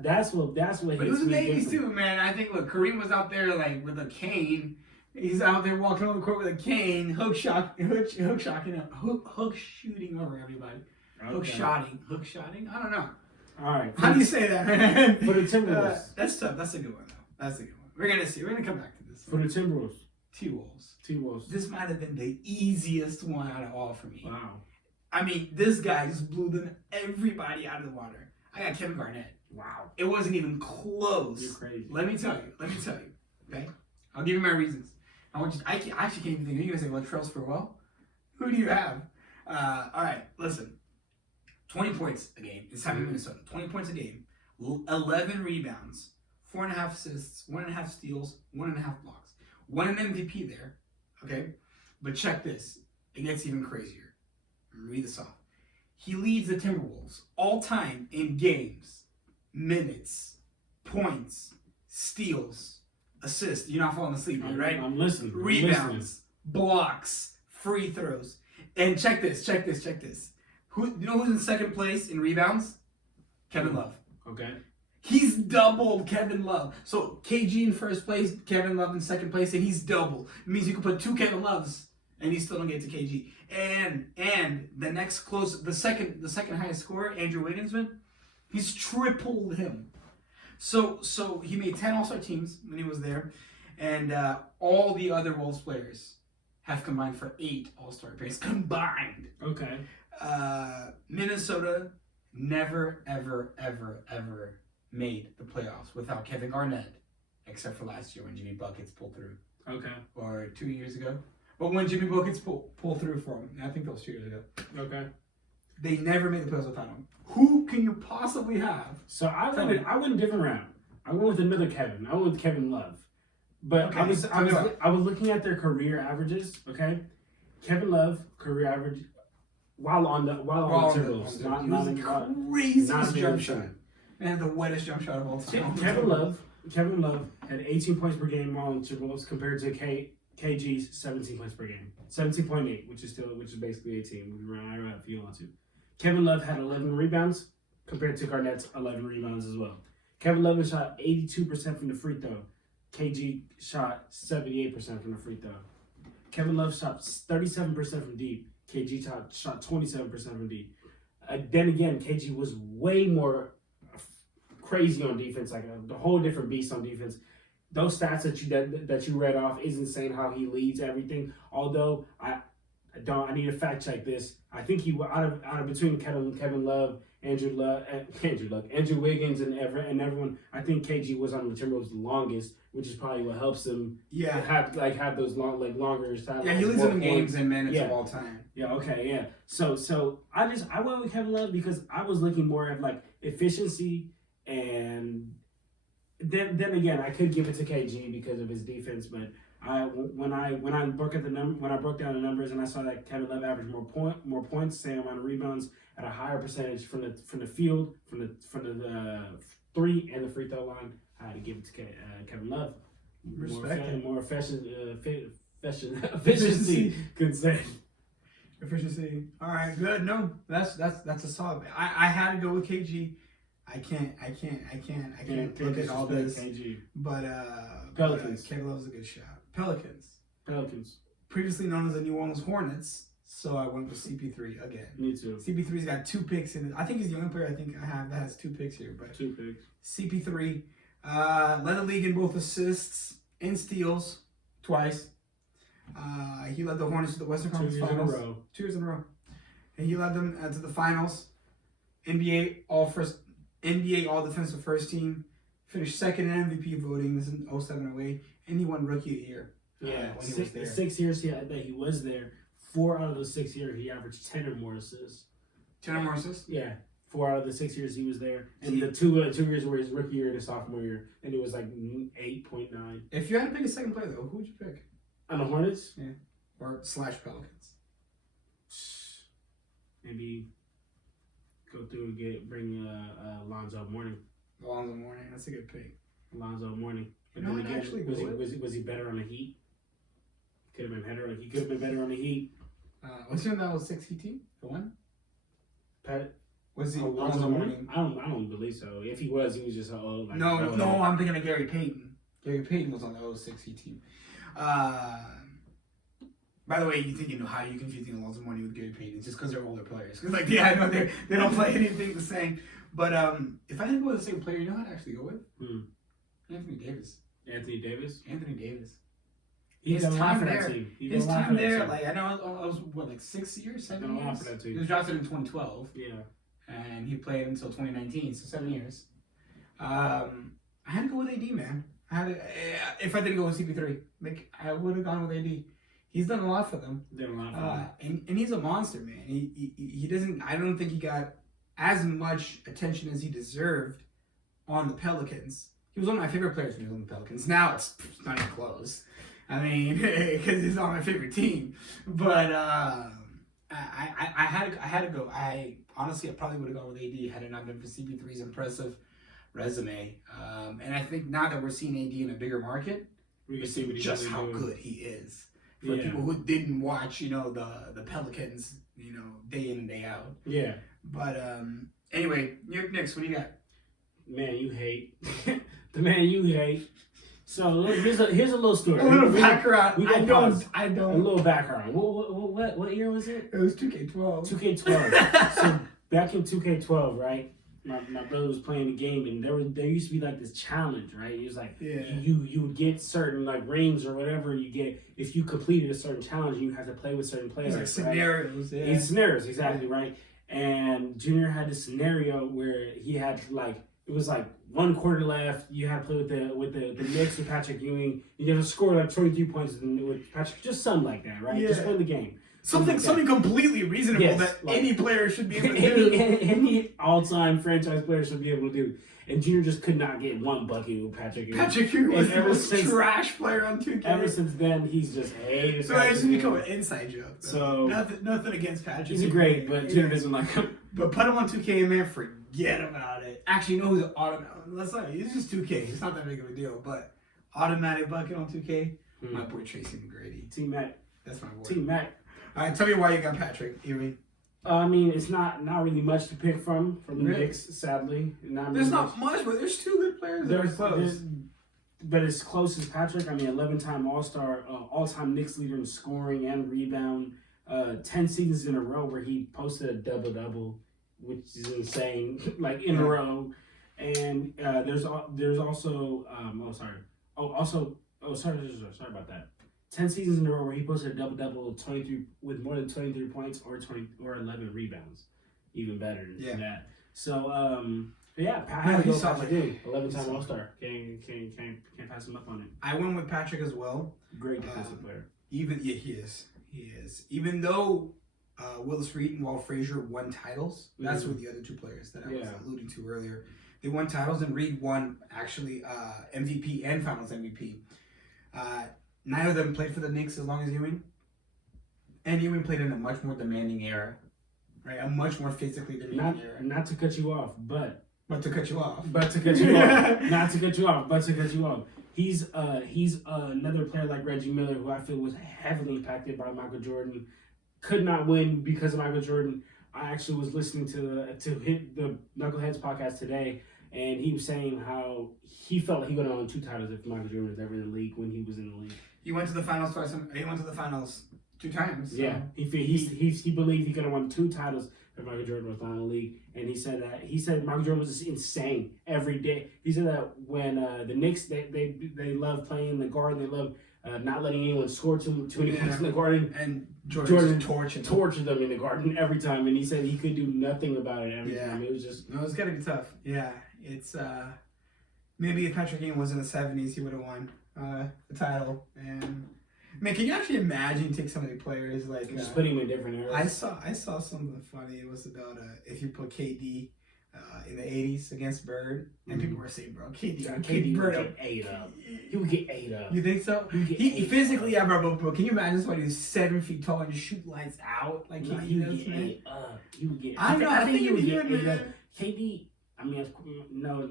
That's what. But it was in the 80s too, man. I think Kareem was out there like with a cane. He's out there walking on the court with a cane, hook shooting over everybody. Okay. Hook shotting. I don't know. All right. How do you say that, man? For the Timberwolves. That's tough. That's a good one, though. That's a good one. We're gonna see. We're gonna come back to this. For the Timberwolves. T-Wolves. This might have been the easiest one out of all for me. Wow. I mean, this guy just blew everybody out of the water. I got Kevin Garnett. Wow. It wasn't even close. You're crazy. Let me tell you. Okay? I'll give you my reasons. I actually can't even think. You're going to say, Latrell Sprewell? Who do you have? All right, listen. 20 points a game. It's time in Minnesota. 20 points a game. 11 rebounds. 4.5 assists. 1.5 steals. 1.5 blocks. Won an MVP there. Okay? But check this. It gets even crazier. Read this off. He leads the Timberwolves all time in games, minutes, points, steals, assists. You're not falling asleep here, right? I'm listening. Rebounds, blocks, free throws. And check this. You know who's in second place in rebounds? Kevin Love. Okay. He's doubled Kevin Love. So KG in first place, Kevin Love in second place, and he's double. It means you can put 2 Kevin Loves and you still don't get to KG. And the next close, the second highest scorer, Andrew Wiggins, he's tripled him. So he made 10 All-Star teams when he was there, and all the other Wolves players have combined for 8 All-Star appearances combined. Okay. Minnesota never, ever made the playoffs without Kevin Garnett, except for last year when Jimmy Buckets pulled through, Okay. or 2 years ago. But when Jimmy Buckets pulled through for him, I think that was 2 years ago. Okay. They never made the playoffs without him. Who can you possibly have? So I went a different route. I went with another Kevin. I went with Kevin Love. But Okay, I was looking at their career averages. Okay, Kevin Love career average while on the Timberwolves, not He was in the not craziest in jump the shot. Man, the wettest jump shot of all time. Kevin Love had 18 points per game while on Timberwolves compared to KG's 17 points per game, 17.8, which is basically 18. We can run it if you want to. Kevin Love had 11 rebounds compared to Garnett's 11 rebounds as well. Kevin Love shot 82% from the free throw. KG shot 78% from the free throw. Kevin Love shot 37% from deep. KG shot 27% from deep. Then again, KG was way more crazy on defense, like a whole different beast on defense. Those stats that you read off is insane how he leads everything. Although I need to fact check this. I think he out of between Kevin Love, Andrew Wiggins, and everyone. I think KG was on the Timberwolves the longest, which is probably what helps him. Yeah. Have those longer stats. Yeah, he leads in games and minutes of all time. Yeah. Okay. Yeah. So I went with Kevin Love because I was looking more at like efficiency, and then again I could give it to KG because of his defense, but. When I broke down the numbers and I saw that Kevin Love averaged more points, same amount of rebounds at a higher percentage from the field, from the three and the free throw line, I had to give it to Kevin Love. More efficiency consent. Efficiency. All right, good. No, that's a solid. I had to go with KG. I can't look at all this. KG. But Pelicans. Kevin Love's a good shot. Pelicans. Previously known as the New Orleans Hornets. So I went with CP3 again. Me too. CP3's got 2 picks in it. I think he's the only player I have that has 2 picks here. But 2 picks. CP3 led the league in both assists and steals twice. He led the Hornets to the Western Conference Finals. 2 years in a row. And he led them to the finals. NBA All Defensive First Team. Finished second in MVP voting. This is in 07-08. And he won Rookie of the Year. Yeah, when he was there. 6 years that he was there. 4 out of those 6 years, he averaged 10 or more assists. 10 or more assists? Yeah. 4 out of the 6 years he was there. And the 2 years were his rookie year and his sophomore year. And it was like 8.9. If you had to pick a second player, though, who would you pick? On the Hornets? Yeah. Or / Pelicans? Maybe go through and bring Lonzo Mourning. Lonzo Mourning, that's a good pick. Lonzo Mourning. But you know then again, actually was he better on the Heat? Could have been better. He could have been better on the Heat. What's your that was 6 Heat team? The one? Pat. Was he Lonzo Mourning? I don't believe so. If he was just like no. I'm thinking of Gary Payton. Gary Payton was on the 06 Heat team. By the way, you think you know how you're confusing Alonzo Mourning with Gary Payton? It's just because they're older players. Cause like I know they don't play anything the same. But if I didn't go with the same player, you know who I'd actually go with? Anthony Davis. Anthony Davis. He's done a lot for that team. His time there, like I know, I was like 6 years, 7 years. Done a lot for that team. He was drafted in 2012. Yeah. And he played until 2019, so 7 years. I had to go with AD, man. If I didn't go with CP3, like I would have gone with AD. He's done a lot for them. And he's a monster, man. He doesn't. I don't think he got as much attention as he deserved on the Pelicans. He was one of my favorite players when he was on the Pelicans. Now it's not even close. I mean, because he's on my favorite team. But I had to go. Honestly, I probably would have gone with AD had it not been for CP3's impressive resume. And I think now that we're seeing AD in a bigger market, we can see just how good he is. For people who didn't watch, the Pelicans, day in and day out. Yeah. But anyway, New York Knicks, what do you got? Man, you hate. The man you hate. So here's a little story. A little background. I don't. A little background. What year was it? It was 2K12. 2K12. So back in 2K12, right? my brother was playing the game, and there used to be like this challenge, right? It was like Yeah. you would get certain like rings or whatever you get if you completed a certain challenge. You had to play with certain players. It's like right? scenarios. Yeah. It's scenarios, exactly right. And Junior had this scenario where he had like it was like 1 quarter left. You had to play with the Knicks with Patrick Ewing. You had to score like 23 points with Patrick, just something like that, right? Yeah. Just win the game. Something completely reasonable Yes, that like- any player should be able to do. any all-time franchise player should be able to do. And Junior just could not get one bucket with Patrick Ewing. Patrick Ewing was And the ever most since- trash player on 2K. Ever since then, he's just hated. So it's Patrick become Ewing. an inside joke. Though. So- nothing against Patrick. He's a Ewing. great, but Junior Yeah. doesn't like him. But put him on 2K, man, forget about it. Actually, you know who's automatic? Let's not. It's just 2K. It's not that big of a deal. But automatic bucket on 2K. My boy Tracy McGrady. T-Mac. That's my boy. T-Mac. All right, tell me why you got Patrick Ewing. I mean, it's not really much to pick from the Really? Knicks, sadly. There's really not much, but there's 2 good players that are close. But as close as Patrick, I mean, 11-time All-Star, all-time Knicks leader in scoring and rebound, 10 seasons in a row where he posted a double-double, which is insane, like in a row. And there's also sorry about that. 10 seasons in a row where he posted a double-double, 23 with more than 23 points or 11 rebounds, even better than that. So yeah, I had to go he's Patrick solid. Ewing, 11-time He's All-Star. Can't pass him up on it. I went with Patrick as well. Great defensive player. He is. He is. Even though Willis Reed and Walt Frazier won titles, that's with the other 2 players that I was alluding to earlier. They won titles, and Reed won actually MVP and Finals MVP. Neither of them played for the Knicks as long as Ewing. And Ewing played in a much more demanding era, right? A much more physically demanding era. Not to cut you off, but To cut you off. not to cut you off, but to cut you off. He's another player like Reggie Miller, who I feel was heavily impacted by Michael Jordan. Could not win because of Michael Jordan. I actually was listening to hit the Knuckleheads podcast today, and he was saying how he felt he would have won 2 titles if Michael Jordan was ever in the league when he was in the league. He went to the finals twice. He went to the finals 2 times. So. Yeah, he believed he could have won 2 titles if Michael Jordan was not in the league, and he said Michael Jordan was just insane every day. He said that when the Knicks they love playing the guard, they love not letting anyone score too many points in the garden. And Jordan tortured them in the garden every time, and he said he could do nothing about it every time. It was just no, it's gotta be tough. Yeah, it's maybe if Patrick Ewing was in the 70s, he would have won the title. And man, can you actually imagine take some of the players like just putting him in different eras. I saw something funny. It was about if you put KD in the 80s against Bird, and people were saying, bro, KD would Bird get ate up. He would get ate up. You think so? He physically, yeah, bro. Can you imagine somebody who's 7 feet tall and just shoot lights out like No, KD he would does, get man? ate up. He would get. I know. I think he would he get would, ate up. man. KD. I mean, no.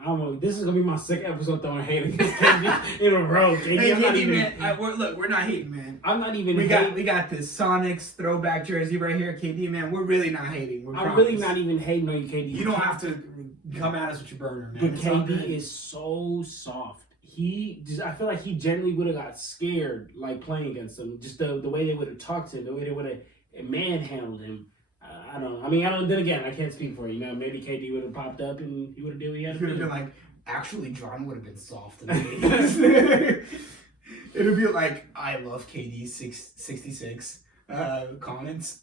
I don't know. This is gonna be my second episode throwing hate against KD in a row. KD, Hey, I'm not KD, even. man. We're not hating, man. I'm not even. We got this Sonics throwback jersey right here, KD, man. We're really not hating. I'm really not even hating on you, KD. You don't have to come at us with your burner, man. But It's all good. KD is so soft. I feel like he generally would have got scared, like playing against him. Just the way they would have talked to him, the way they would have manhandled him. I don't. I mean, I don't. Then again, I can't speak for it. You know, maybe KD would have popped up and he would have did what he had He to would have do. been like, actually, John would have been soft in the 80s. It'll be like, I love KD 66 comments.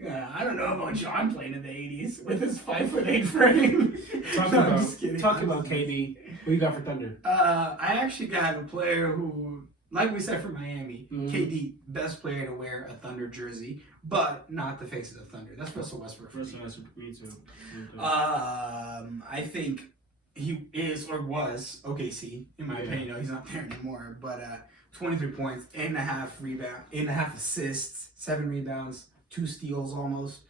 I don't know about John playing in the 80s with his 5'8" frame. Talk No, I'm about just kidding. KD. Who you got for Thunder? I actually got a player who, like we said for Miami, Mhm. KD, best player to wear a Thunder jersey, but not the face of the Thunder. That's Russell Westbrook. for me. Me too. I think he is or was OKC, in my opinion. No, he's not there anymore. But 23 points, 8.5 assists, 7 rebounds, 2 steals almost.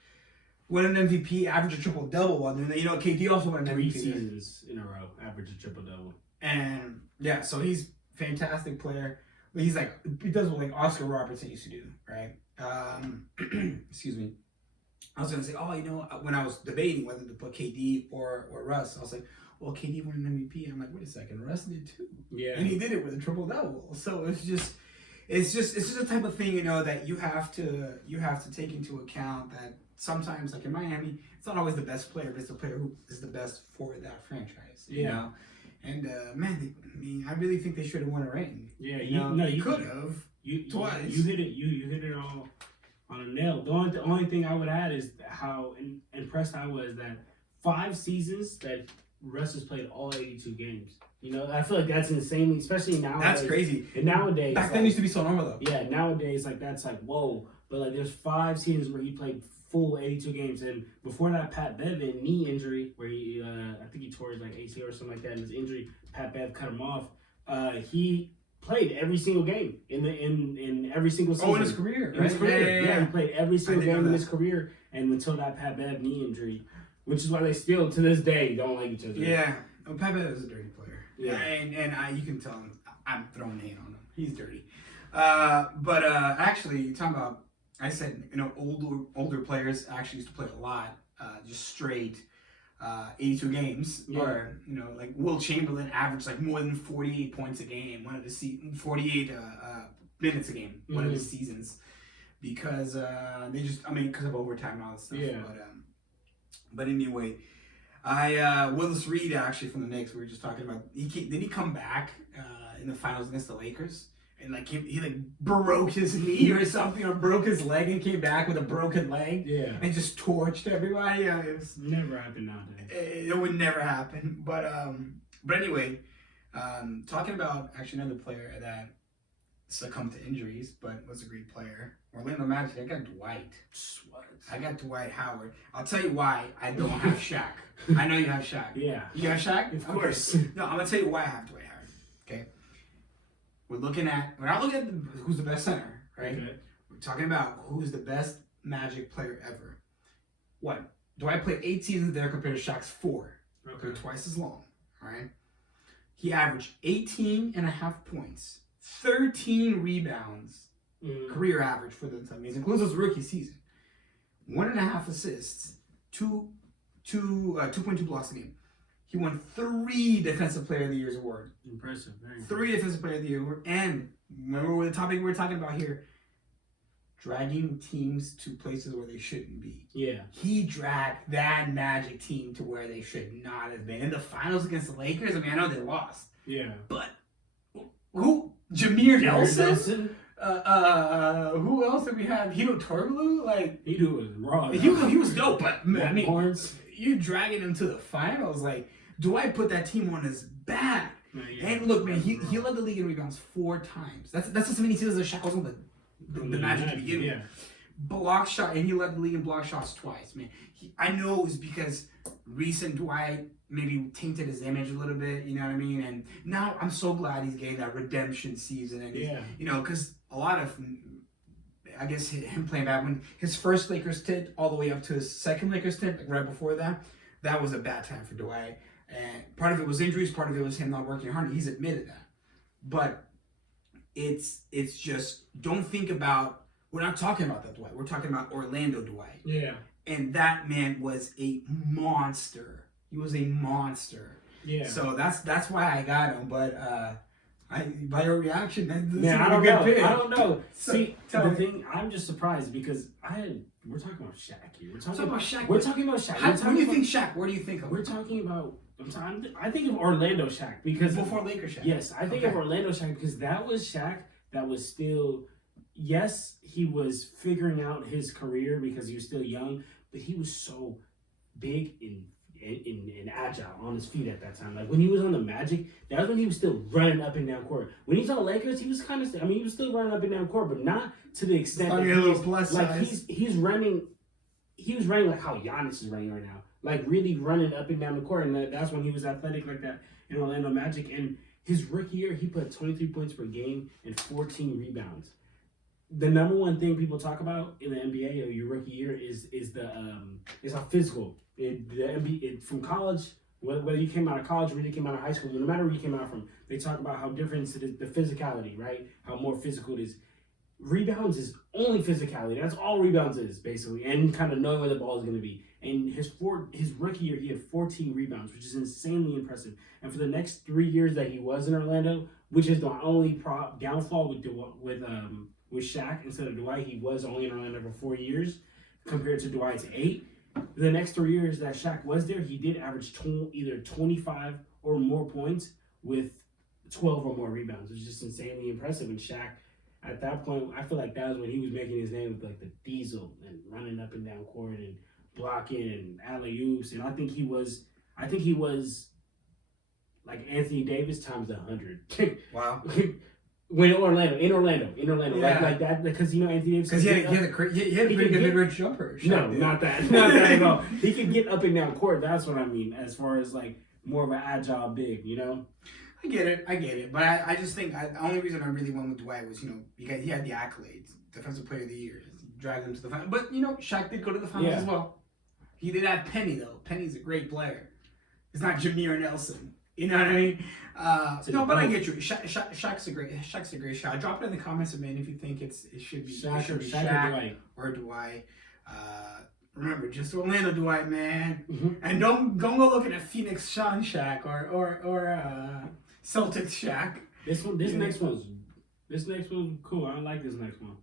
Won an MVP, average a triple double while doing that. You know, KD also won an 3 MVP. seasons in a row, average a triple double. And yeah, so he's a fantastic player. But he's like, he does what like Oscar Robertson used to do, right? Excuse me. I was gonna say, oh, you know, when I was debating whether to put KD or Russ, I was like, well, KD won an MVP. I'm like, wait a second, Russ did too. Yeah. And he did it with a triple double. So it's just, it's just the type of thing, that you have to take into account that sometimes, like in Miami, it's not always the best player, but it's the player who is the best for that franchise. You Yeah. know? And I really think they should have won a ring. Yeah, you could have. Twice. You hit it. You hit it all on a nail. The only thing I would add is how impressed I was that 5 seasons that Russ has played all 82 games. I feel like that's insane, especially nowadays. That's crazy. And nowadays, back then used to be so normal though. Yeah, nowadays that's like whoa. But like there's 5 seasons where he played full 82 games, and before that, Pat Bev, knee injury where he I think he tore his like ACL or something like that. And his injury, Pat Bev cut him off. He played every single game in every single season. Oh, in his career, In his right? career, Yeah. he played every single game in his career, and until that Pat Bev knee injury, which is why they still to this day don't like each other. Yeah, Pat Bev is a dirty player. Yeah, and you can tell I'm throwing hate on him. He's dirty. But actually, talking about, I said older players actually used to play a lot, just straight 82 games, Yeah. or like Will Chamberlain averaged like more than 48 points a game, 48 minutes a game, one of his seasons, because because of overtime and all that stuff. Yeah. But anyway, Willis Reed actually from the Knicks, we were just talking about. Did he come back in the finals against the Lakers? And like he broke his knee or something, or broke his leg and came back with a broken leg. Yeah. And just torched everybody. It was never happened nowadays. It would never happen. But anyway, talking about actually another player that succumbed to injuries, but was a great player. Orlando Magic. I got Dwight. What? I got Dwight Howard. I'll tell you why I don't have Shaq. I know you have Shaq. Yeah. You have Shaq? Of course. Okay. No, I'm gonna tell you why I have Dwight Howard. Okay. We're not looking at who's the best center, right? Okay. We're talking about who's the best Magic player ever. What? Dwight played 8 seasons there compared to Shaq's 4. Okay. They're twice as long. All right. He averaged 18.5 points, 13 rebounds. Career average for the time. It includes his rookie season. 1.5 assists, 2.2 blocks a game. He won 3 Defensive Player of the Year's award. Impressive. Very 3 Defensive Player of the Year award. And remember the topic we're talking about here, dragging teams to places where they shouldn't be. Yeah. He dragged that Magic team to where they should not have been. In the finals against the Lakers, I know they lost. Yeah. But who? Jameer Nelson? Who else did we have? Hedo Turkoglu? Like, Hedo was raw. he was dope, but Horns. you dragging him to the finals. Like, Dwight put that team on his back. Yeah. And look, man, he led the league in rebounds 4 times. That's as many seasons as Shaq was on the Magic to begin with. Yeah. Block shot, and he led the league in block shots twice, man. I know it was because recent Dwight maybe tainted his image a little bit, you know what I mean? And now I'm so glad he's getting that redemption season. And because a lot of, I guess, him playing back when his first Lakers stint all the way up to his second Lakers stint, like right before that was a bad time for Dwight. And part of it was injuries, part of it was him not working hard. He's admitted that. But it's just, don't think about, we're not talking about that Dwight. We're talking about Orlando Dwight. Yeah. And that man was a monster. He was a monster. Yeah. So that's why I got him. But by your reaction, I don't know. pick. I don't know. So, See, the thing, I'm just surprised because we're talking about Shaq here. We're talking about Shaq. We're talking about Shaq. When do you think Shaq? Where do you think of? We're talking about. I think of Orlando Shaq because before Lakers Shaq. Yes, I think of Orlando Shaq because that was Shaq that was still. Yes, he was figuring out his career because he was still young, but he was so big and agile on his feet at that time. Like when he was on the Magic, that was when he was still running up and down court. When he was on the Lakers, he was kind of, he was still running up and down court, but not to the extent that he was running like how Giannis is running right now. Like really running up and down the court, and that's when he was athletic like that in Orlando Magic. And his rookie year, he put 23 points per game and 14 rebounds. The number one thing people talk about in the NBA of your rookie year is how physical. The NBA from college, whether you came out of college or you came out of high school, no matter where you came out from, they talk about how different it is, the physicality, right? How more physical it is. Rebounds is only physicality. That's all rebounds is basically, and kind of knowing where the ball is going to be. And his rookie year, he had 14 rebounds, which is insanely impressive. And for the next 3 years that he was in Orlando, which is the only downfall with Shaq. Instead of Dwight, he was only in Orlando for 4 years, compared to Dwight's 8. The next 3 years that Shaq was there, he did average either 25 or more points with 12 or more rebounds. It was just insanely impressive. And Shaq, at that point, I feel like that was when he was making his name with like the diesel and running up and down court and blocking and alley oops. And I think he was like Anthony Davis times 100. Wow. When in Orlando, Yeah. like that, because Anthony Davis. Because he had a pretty good mid-range jumper. No, not that at all. He could get up and down court. That's what I mean, as far as like more of an agile big, I get it. But I just think the only reason I really went with Dwight was, because he had the accolades, Defensive Player of the Year, dragged them to the final. But Shaq did go to the finals as well. He did have Penny though. Penny's a great player. It's not Jameer Nelson. You know what I mean? No, but I get you. Shaq's a great shot. Drop it in the comments, man, if you think it should be Shaq or Dwight. Remember, just Orlando Dwight, man. Mm-hmm. And don't go looking at Phoenix Sean Shaq or Celtics Shaq. This next one's cool. I like this next one.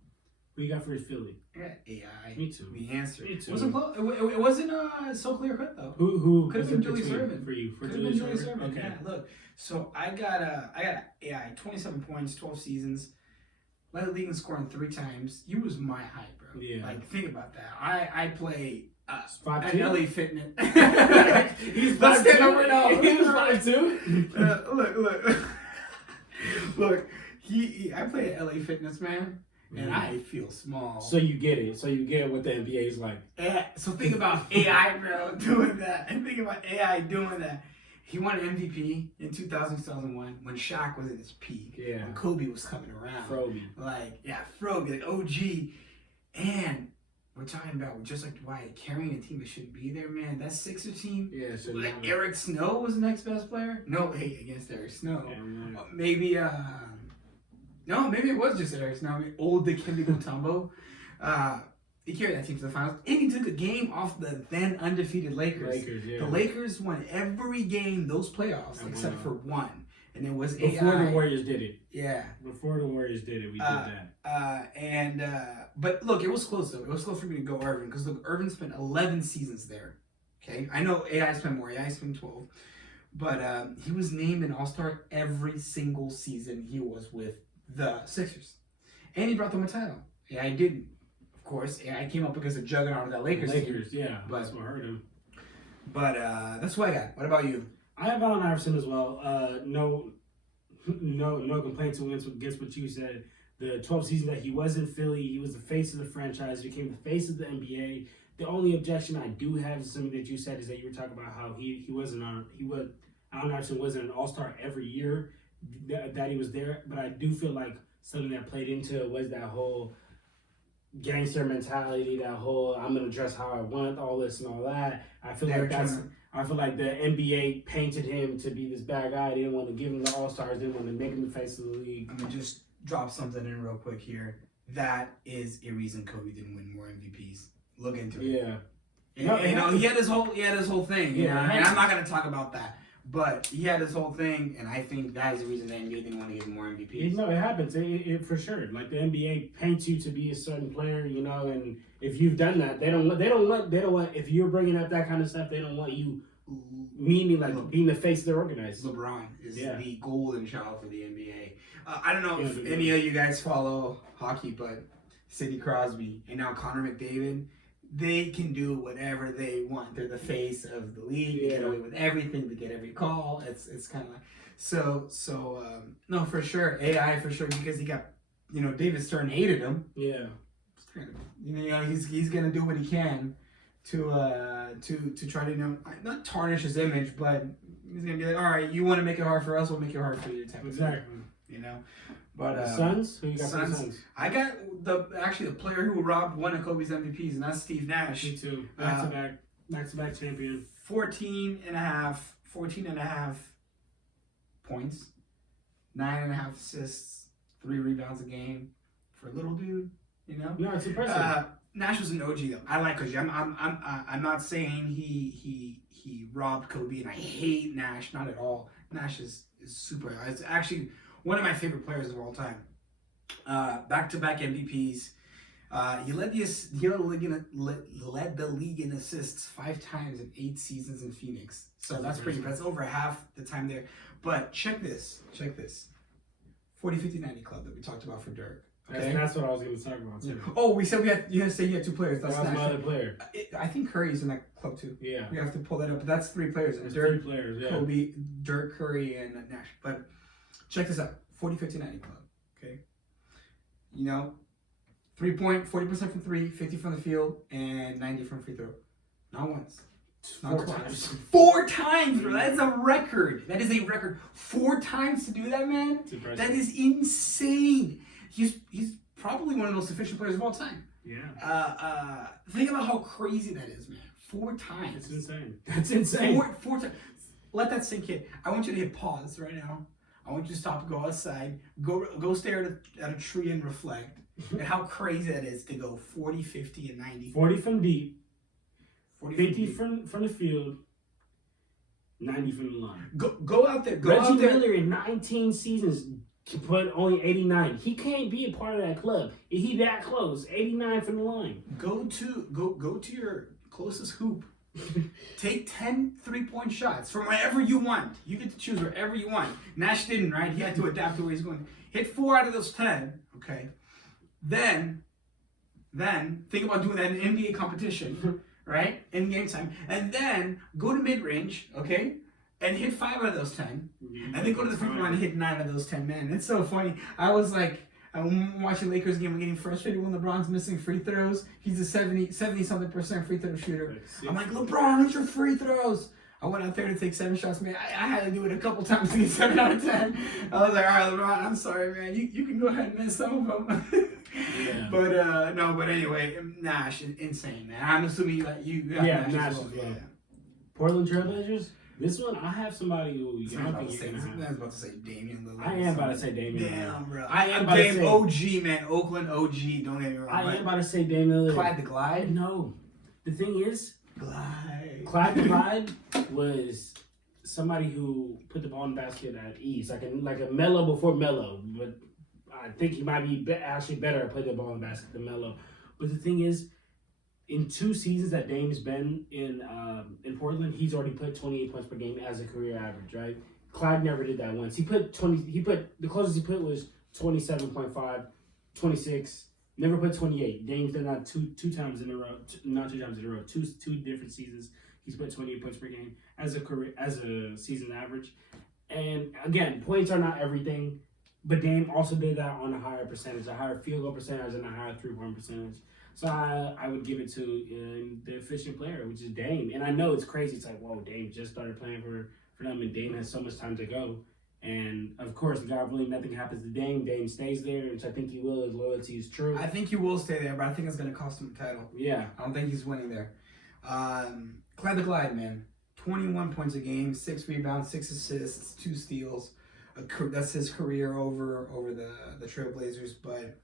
Who you got for his Philly? Yeah, AI. Me too. The answer. Me too. It wasn't so clear cut though. Who could have been Julius Erving for you? For Could have been Julius Julius Erving. Okay. Yeah, look. So I got AI, 27 points, 12 seasons, led the league in scoring 3 times. He was my height, bro. Yeah. Like think about that. I play at 5'2"? LA Fitness. He's Let's 5'2". stand up right now. He was 5'2". Look. I play at LA Fitness, man. And I feel small. So you get it. So you get what the NBA is like. So think about AI, bro, doing that. And think about AI doing that. He won MVP in 2000-2001 when Shaq was at his peak. Yeah. When Kobe was coming around. Froby. Froby, like OG. And we're talking about, just like Dwight, carrying a team that shouldn't be there, man. That Sixer team. Yeah. So like Eric Snow was the next best player. No hate against Eric Snow. Yeah, Maybe it was just Eric Snow. Old Dikembe Mutombo. He carried that team to the finals. And he took a game off the then undefeated Lakers. Yeah. The Lakers won every game those playoffs except for one. And it was before AI. the Warriors did it. Yeah. Before the Warriors did it, we did that. But look, it was close though. It was close for me to go Irvin because look, Irvin spent 11 seasons there. Okay, I know AI spent more. AI spent 12, but he was named an All-Star every single season he was with the Sixers, and he brought them a title. AI didn't, of course. AI came up because of juggernaut of that Lakers team. Yeah, but that's what hurt him. But that's what I got. What about you? I have Allen Iverson as well. No complaints against what you said. The 12 season that he was in Philly, he was the face of the franchise, became the face of the NBA. The only objection I do have to something that you said is that you were talking about how Allen Iverson wasn't an All-Star every year that he was there. But I do feel like something that played into it was that whole gangster mentality, that whole I'm gonna dress how I want, all this and all that. I feel like the NBA painted him to be this bad guy. They didn't want to give him the All-Stars, didn't want to make him the face of the league. I'm gonna just drop something in real quick here. That is a reason Kobe didn't win more MVPs. Look into it. Yeah. He had his whole thing. Yeah. And I'm not gonna talk about that. But he had his whole thing, and I think that is the reason the NBA didn't want to give him more MVPs. No, it happens. It for sure. Like the NBA paints you to be a certain player, and if you've done that, they don't want. If you're bringing up that kind of stuff, they don't want you. Meaning like being the face of their organizers. LeBron is the golden child for the NBA. I don't know if any of you guys follow hockey, but Sidney Crosby and now Connor McDavid, they can do whatever they want. They're the face of the league. They get away with everything. They get every call. It's kind of like so. No, for sure, AI for sure because he got David Stern hated him. Yeah. He's gonna do what he can to try to not tarnish his image, but he's gonna be like, all right, you want to make it hard for us, we'll make it hard for you. Exactly. But the Suns? Who you got for the Suns? I got the player who robbed one of Kobe's MVPs, and that's Steve Nash. Me too. Back-to-back champion. 14 and a half points, 9.5 assists, 3 rebounds a game for a little dude. No, it's impressive. Nash was an OG though. I like Kobe. I'm not saying he robbed Kobe, and I hate Nash. Not at all. Nash is super. It's actually one of my favorite players of all time. Back-to-back MVPs. He led the league in assists 5 times in 8 seasons in Phoenix. So that's pretty impressive. Over half the time there. But check this. 40, 50, 90 club that we talked about for Dirk. Okay? That's what I was going to talk about too. Oh, we said you had to say you had 2 players. That was my other player. I think Curry's in that club too. Yeah. We have to pull that up. But that's 3 players. There's Dirk, 3 players, yeah. Kobe, Dirk, Curry, and Nash. But check this out. 40, 50, 90 club. Okay? 3-point, 40% from 3, 50 from the field, and 90 from free throw. Not once. 4 times. 4 times, bro. That's a record. That is a record. 4 times to do that, man. That is insane. He's probably one of the most efficient players of all time. Yeah. Think about how crazy that is, man. 4 times. It's insane. That's insane. 4 times. Let that sink in. I want you to hit pause right now. I want you to stop, go outside, go stare at a tree and reflect at how crazy that is to go 40, 50, and 90. 40 from deep, 50 from from the field, 90 from the line. Go out there. Reggie Miller in 19 seasons to put only 89. He can't be a part of that club. He that close, 89 from the line. Go to your closest hoop. Take 10 3-point shots from wherever you want. You get to choose wherever you want. Nash didn't, right? He had to adapt to where he's going. Hit 4 out of those 10, okay? Then think about doing that in NBA competition, right? In game time. And then go to mid-range, okay? And hit 5 out of those 10. And then go to the free throw line and hit 9 out of those 10. Man, it's so funny. I'm watching Lakers game. I'm getting frustrated when LeBron's missing free throws. He's a 70-something% free throw shooter. I'm like, LeBron, what's your free throws? I went out there to take 7 shots, man. I had to do it a couple times to get 7 out of 10. I was like, all right, LeBron, I'm sorry, man. You can go ahead and miss some of them. Yeah. But anyway, Nash, insane, man. I'm assuming you got Nash as as well. well. Portland Trailblazers. This one, I have somebody who I was about to say Damian Lillard. I am about to say Damian Lillard. Damn, bro. I am about to say OG, man. Oakland OG. Don't get me wrong. I am about to say Damian Lillard. Clyde the Glide? No. The thing is, Clyde the Glide was somebody who put the ball in the basket at ease, like a Melo before Melo. But I think he might be actually better at putting the ball in the basket than Melo. But the thing is, in 2 seasons that Dame's been in Portland, he's already put 28 points per game as a career average, right? Clyde never did that once. The closest he put was 27.5, 26. Never put 28. Dame's done that two times in a row. Not 2 times in a row. Two different seasons. He's put 28 points per game as a season average. And again, points are not everything, but Dame also did that on a higher percentage, a higher field goal percentage, and a higher 3-point percentage. So I would give it to the efficient player, which is Dame. And I know it's crazy. It's like, whoa, Dame just started playing for them, and Dame has so much time to go. And, of course, God willing, nothing happens to Dame. Dame stays there, which I think he will. His loyalty is true. I think he will stay there, but I think it's going to cost him a title. Yeah. I don't think he's winning there. Clyde the Glide, man. 21 points a game, 6 rebounds, 6 assists, 2 steals. That's his career over the Trailblazers, but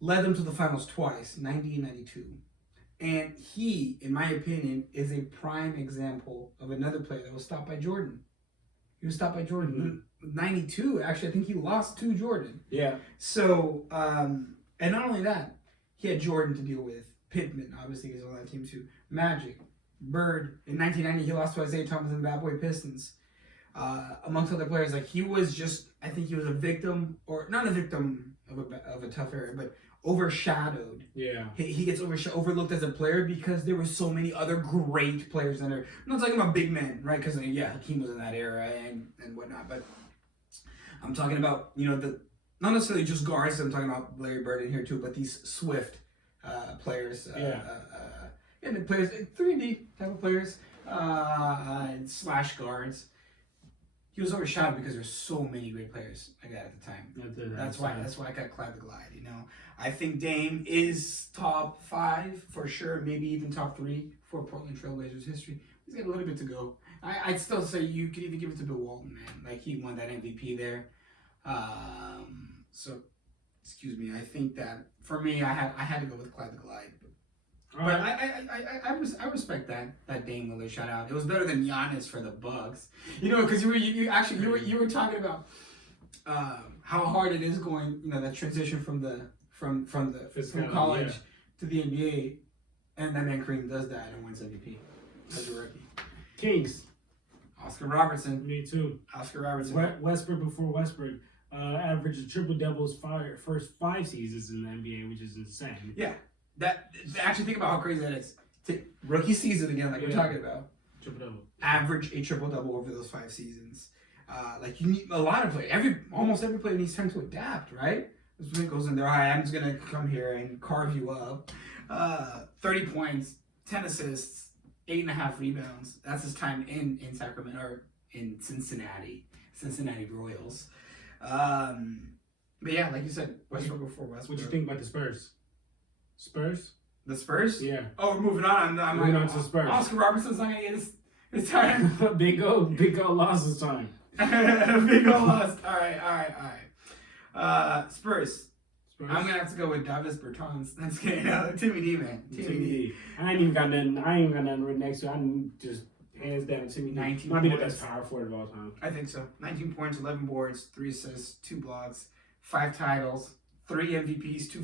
led them to the finals twice, 90 and 92. And he, in my opinion, is a prime example of another player that was stopped by Jordan. He was stopped by Jordan. 92, actually, I think he lost to Jordan. Yeah. So, and not only that, he had Jordan to deal with. Pittman, obviously, is on that team too. Magic, Bird. In 1990, he lost to Isaiah Thomas and the Bad Boy Pistons. Amongst other players, like he was just, I think he was a victim, or not a victim of a tough era, but overshadowed. Yeah. He gets overlooked as a player because there were so many other great players in there. I'm not talking about big men, right? Because Hakeem was in that era and whatnot, but I'm talking about, not necessarily just guards. I'm talking about Larry Bird in here too, but these swift players. And the players, 3D type of players, slash guards. He was overshadowed because there's so many great players like that at the time. That's why I got Clyde the Glide. I think Dame is top 5 for sure, maybe even top 3 for Portland Trailblazers history. He's got a little bit to go. I'd still say you could even give it to Bill Walton, man. Like he won that MVP there. So, excuse me. I think that for me, I had to go with Clyde the Glide. But I respect that Dame Lillard shout out. It was better than Giannis for the Bucks. Because you were talking about how hard it is going, that transition from college to the NBA, and that man Kareem does that and wins MVP as a rookie. Kings. Oscar Robertson. Me too. Oscar Robertson. Westbrook before Westbrook averaged triple doubles first 5 seasons in the NBA, which is insane. Yeah, that actually think about how crazy that is. Rookie season again, like we're talking about. Triple double. Average a triple double over those 5 seasons. Like you need a lot of play. Almost every player needs time to adapt, right? This one goes in there. Hi, I'm just gonna come here and carve you up. 30 points, 10 assists, 8.5 rebounds. That's his time in Sacramento or in Cincinnati Royals. But yeah, like you said, Westbrook before Westbrook. What you think about the Spurs? Spurs? The Spurs? Yeah. Oh, we're moving on. I'm moving on to the Spurs. Oscar Robertson's not gonna get his time. Big O lost his time. Big O lost. All right. Spurs. I'm gonna have to go with Davis Bertans. That's kidding. Timmy D, man. Timmy D. I ain't even got nothing written next to it. I'm just hands down Timmy D. 19 might be the points. best power forward of all time. I think so. 19 points, 11 boards, 3 assists, 2 blocks, 5 titles, 3 MVPs, 3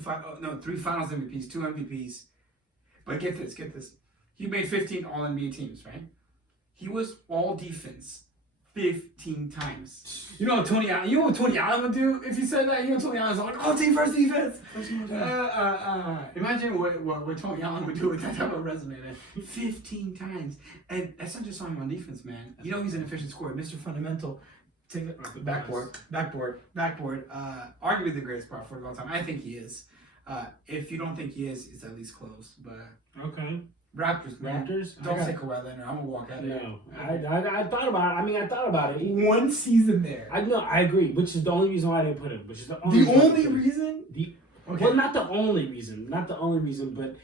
Finals MVPs, 2 MVPs. But get this. He made 15 All-NBA teams, right? He was all defense 15 times. You know what Tony Allen would do if you said that? Tony Allen's like, all team first defense. Imagine what Tony Allen would do with that type of resume, man. 15 times. And that's not just on him on defense, man. He's an efficient scorer. Mr. Fundamental. Take it backboard. Arguably the greatest power forward of all time. I think he is. If you don't think he is, it's at least close. But okay. Raptors. Don't say Kawhi Leonard. I'm gonna walk out of here. No, I thought about it. I thought about it. 1 season there. I agree. Which is the only reason why I didn't put him. Which is the only reason. Well, not the only reason, but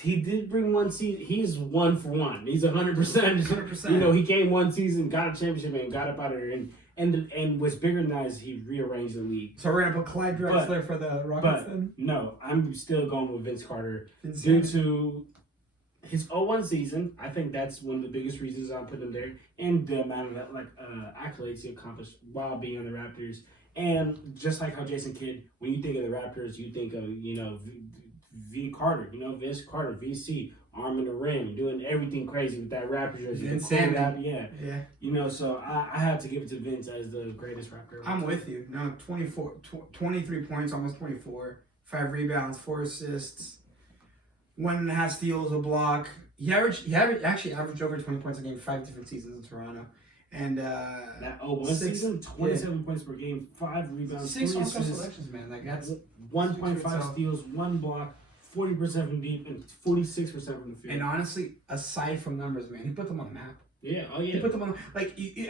he did bring 1 season. He's 1 for 1. He's 100%. 100%. He came 1 season, got a championship, and got up out of there. And what's bigger than that is he rearranged the league. So we're gonna put Clyde Drexler for the Rockets then? No, I'm still going with Vince Carter due to his 0-1 season. I think that's one of the biggest reasons I'm putting him there, and the amount of accolades he accomplished while being on the Raptors. And just like how Jason Kidd, when you think of the Raptors, you think of V Carter, Vince Carter, VC, arm in the rim, doing everything crazy with that Raptors jersey. Yeah. So I have to give it to Vince as the greatest Raptor. I'm with you. No, 23 points, almost 24, 5 rebounds, 4 assists, 1.5 steals, a block. He actually averaged over 20 points a game 5 different seasons in Toronto. And that 0-1 season, 27 points per game, 5 rebounds, 6 3 all-star assists, selections, man. Like that's 1.5 steals, 1 block, 40% from deep, and 46% from the field. And honestly, aside from numbers, man, he put them on the map. Yeah, He put them on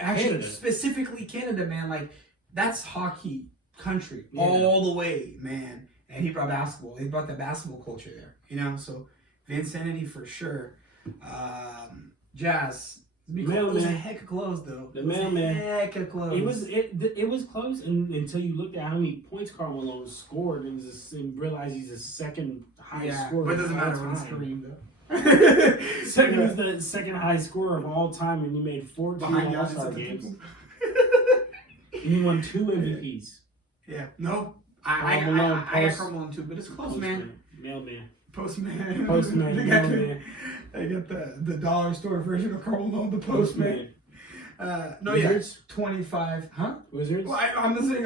actually specifically Canada, man. Like that's hockey country all the way, man. And he brought basketball. He brought the basketball culture there, So Vincenity for sure. Jazz. It was a heck of close though. The mailman. Heck of close. It was close until you looked at how many points Karl Malone scored and realized he's the second highest scorer. But it doesn't matter when it's Kareem though. He's the second highest scorer of all time, and he made 14 All-Star games. He won 2 MVPs. Yeah. No. I got Karl Malone too, but it's close, man. Mailman. Postman. Mailman. They got the dollar store version of Karl Malone, the Postman. Wizards? 25. Huh? Wizards? Well, I'm not saying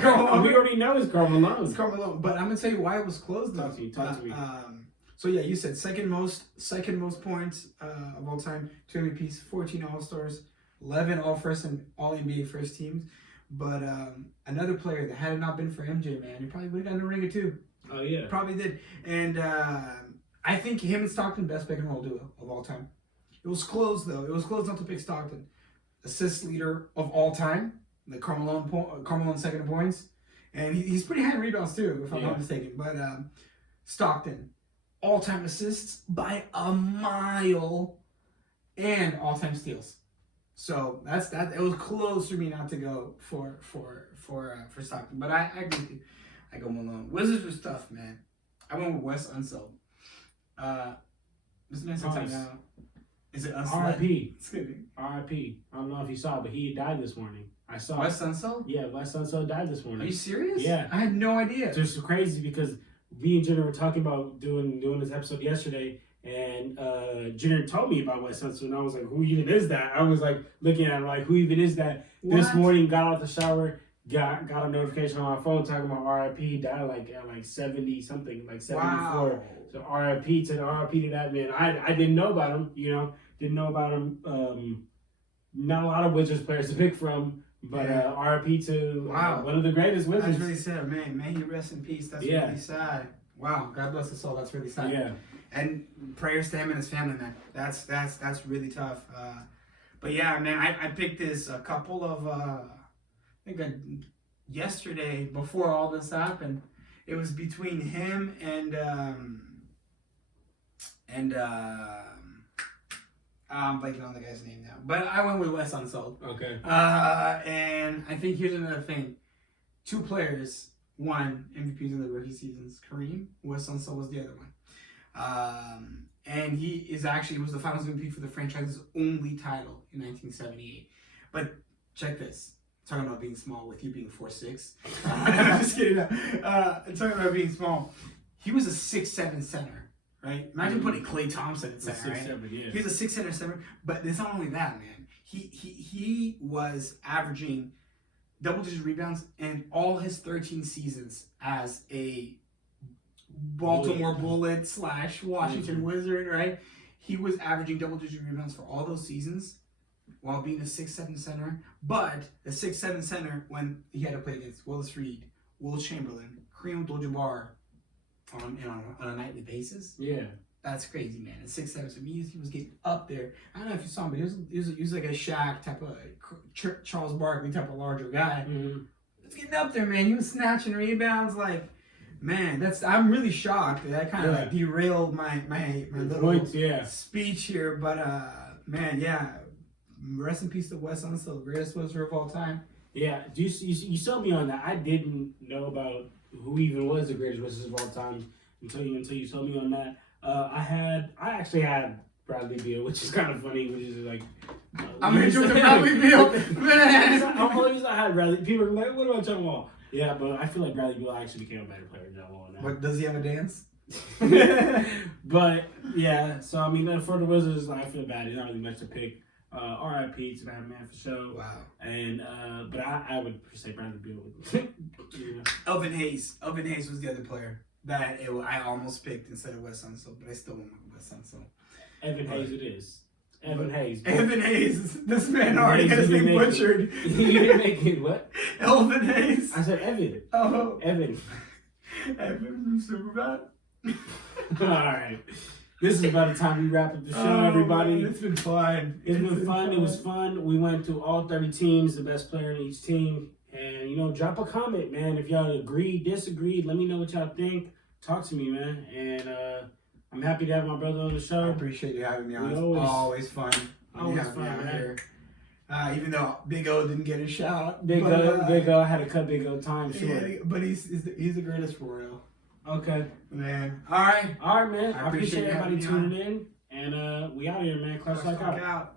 Karl Malone. We already know it's Karl Malone. It's Karl Malone. But I'm going to tell you why it was close, though. Talk to me. So, yeah, you said second most points of all time, 2 MVPs, 14 All-Stars, 11 All-First and All-NBA first teams. But another player that had it not been for MJ, man, he probably would have gotten a ring or 2. Oh, yeah. Probably did. And I think him and Stockton, best pick and roll duo of all time. It was close, though. It was close not to pick Stockton. Assist leader of all time. The Karl Malone second in points. And he's pretty high in rebounds, too, if I'm not mistaken. But Stockton, all-time assists by a mile. And all-time steals. So that's that. It was close for me not to go for Stockton. But I agree with you. I go Malone. Wizards was tough, man. I went with Wes Unseld. This man's time now. Is it Unseld? R.I.P. It's kidding. R.I.P. I don't know if you saw, but he died this morning. I saw. Wes Unseld? Yeah, Wes Unseld died this morning. Are you serious? Yeah. I had no idea. So it's crazy because me and Jenner were talking about doing this episode yesterday, and Jenner told me about Wes Unseld, and I was like, who even is that? I was like looking at him like, who even is that? What? This morning, got out the shower, got a notification on my phone talking about RIP, died at 70 something, like 74. Wow. So RIP to that man. I didn't know about him, didn't know about him. Not a lot of Wizards players to pick from, but RIP to one of the greatest Wizards. That's really sad, man. May he rest in peace. That's really sad. Wow, God bless his soul. That's really sad. Yeah. And prayers to him and his family, man. That's really tough. But yeah, man, I picked this a couple of yesterday before all this happened. It was between him and I'm blanking on the guy's name now, but I went with Wes Unseld. Okay. And I think here's another thing: 2 players won MVPs in the rookie seasons. Kareem, Wes Unseld was the other one. And he was the Finals MVP for the franchise's only title in 1978. But check this: talking about being small with you being 4'6". I'm just kidding. Talking about being small, he was a 6'7" center. Right? Imagine putting Klay Thompson at center, right? 6'7", yeah. He was a 6'7" center, but it's not only that, man. He was averaging double-digit rebounds in all his 13 seasons as a Baltimore Bullet / Washington Wizard, right? He was averaging double-digit rebounds for all those seasons while being a 6'7" center. But the 6'7" center, when he had to play against Willis Reed, Will Chamberlain, Kareem Abdul-Jabbar, on a nightly basis. Yeah. That's crazy, man. At 6'7", so he was getting up there. I don't know if you saw him, but he was like a Shaq type of, Charles Barkley type of larger guy. Mm-hmm. He was getting up there, man. He was snatching rebounds like, man, I'm really shocked. That kind of like derailed my little speech here. But, man, yeah. Rest in peace to Wes Unseld, greatest Wizard of all time. Yeah, you sold me on that. I didn't know about who even was the greatest Wizard of all time until you told me on that. I actually had Bradley Beal, which is kind of funny, which is like I'm gonna do the Bradley Beal. I'm always I had Bradley. People are like, what about John Wall? Yeah, but I feel like Bradley Beal actually became a better player than John Wall now. But does he have a dance? But yeah, so I mean, for the Wizards, I feel bad. There's not really much to pick. R.I.P. to that man for sure. Wow. And but I would say Bradley Beal. Elvin Hayes was the other player that I almost picked instead of Wes Unseld, but I still went with Wes Unseld. Evan Hayes it is. Evan Hayes. Evan Hayes. This man already got his name butchered. You didn't make it what? Elvin Hayes. I said Evan. Oh. Evan. Evan from Superbad. All right. This is about the time we wrap up the show, everybody. Man, it's been fun. It's been fun. It was fun. We went through all 30 teams, the best player in each team. And, drop a comment, man. If y'all agree, disagree, let me know what y'all think. Talk to me, man. And I'm happy to have my brother on the show. I appreciate you having me on. It's always fun. Always fun, man. Even though Big O didn't get a shout. Big O had to cut Big O time short. Yeah, but he's the greatest for real. Okay. Man. All right, man. I appreciate everybody tuning in. And we out here, man. Clutch like out.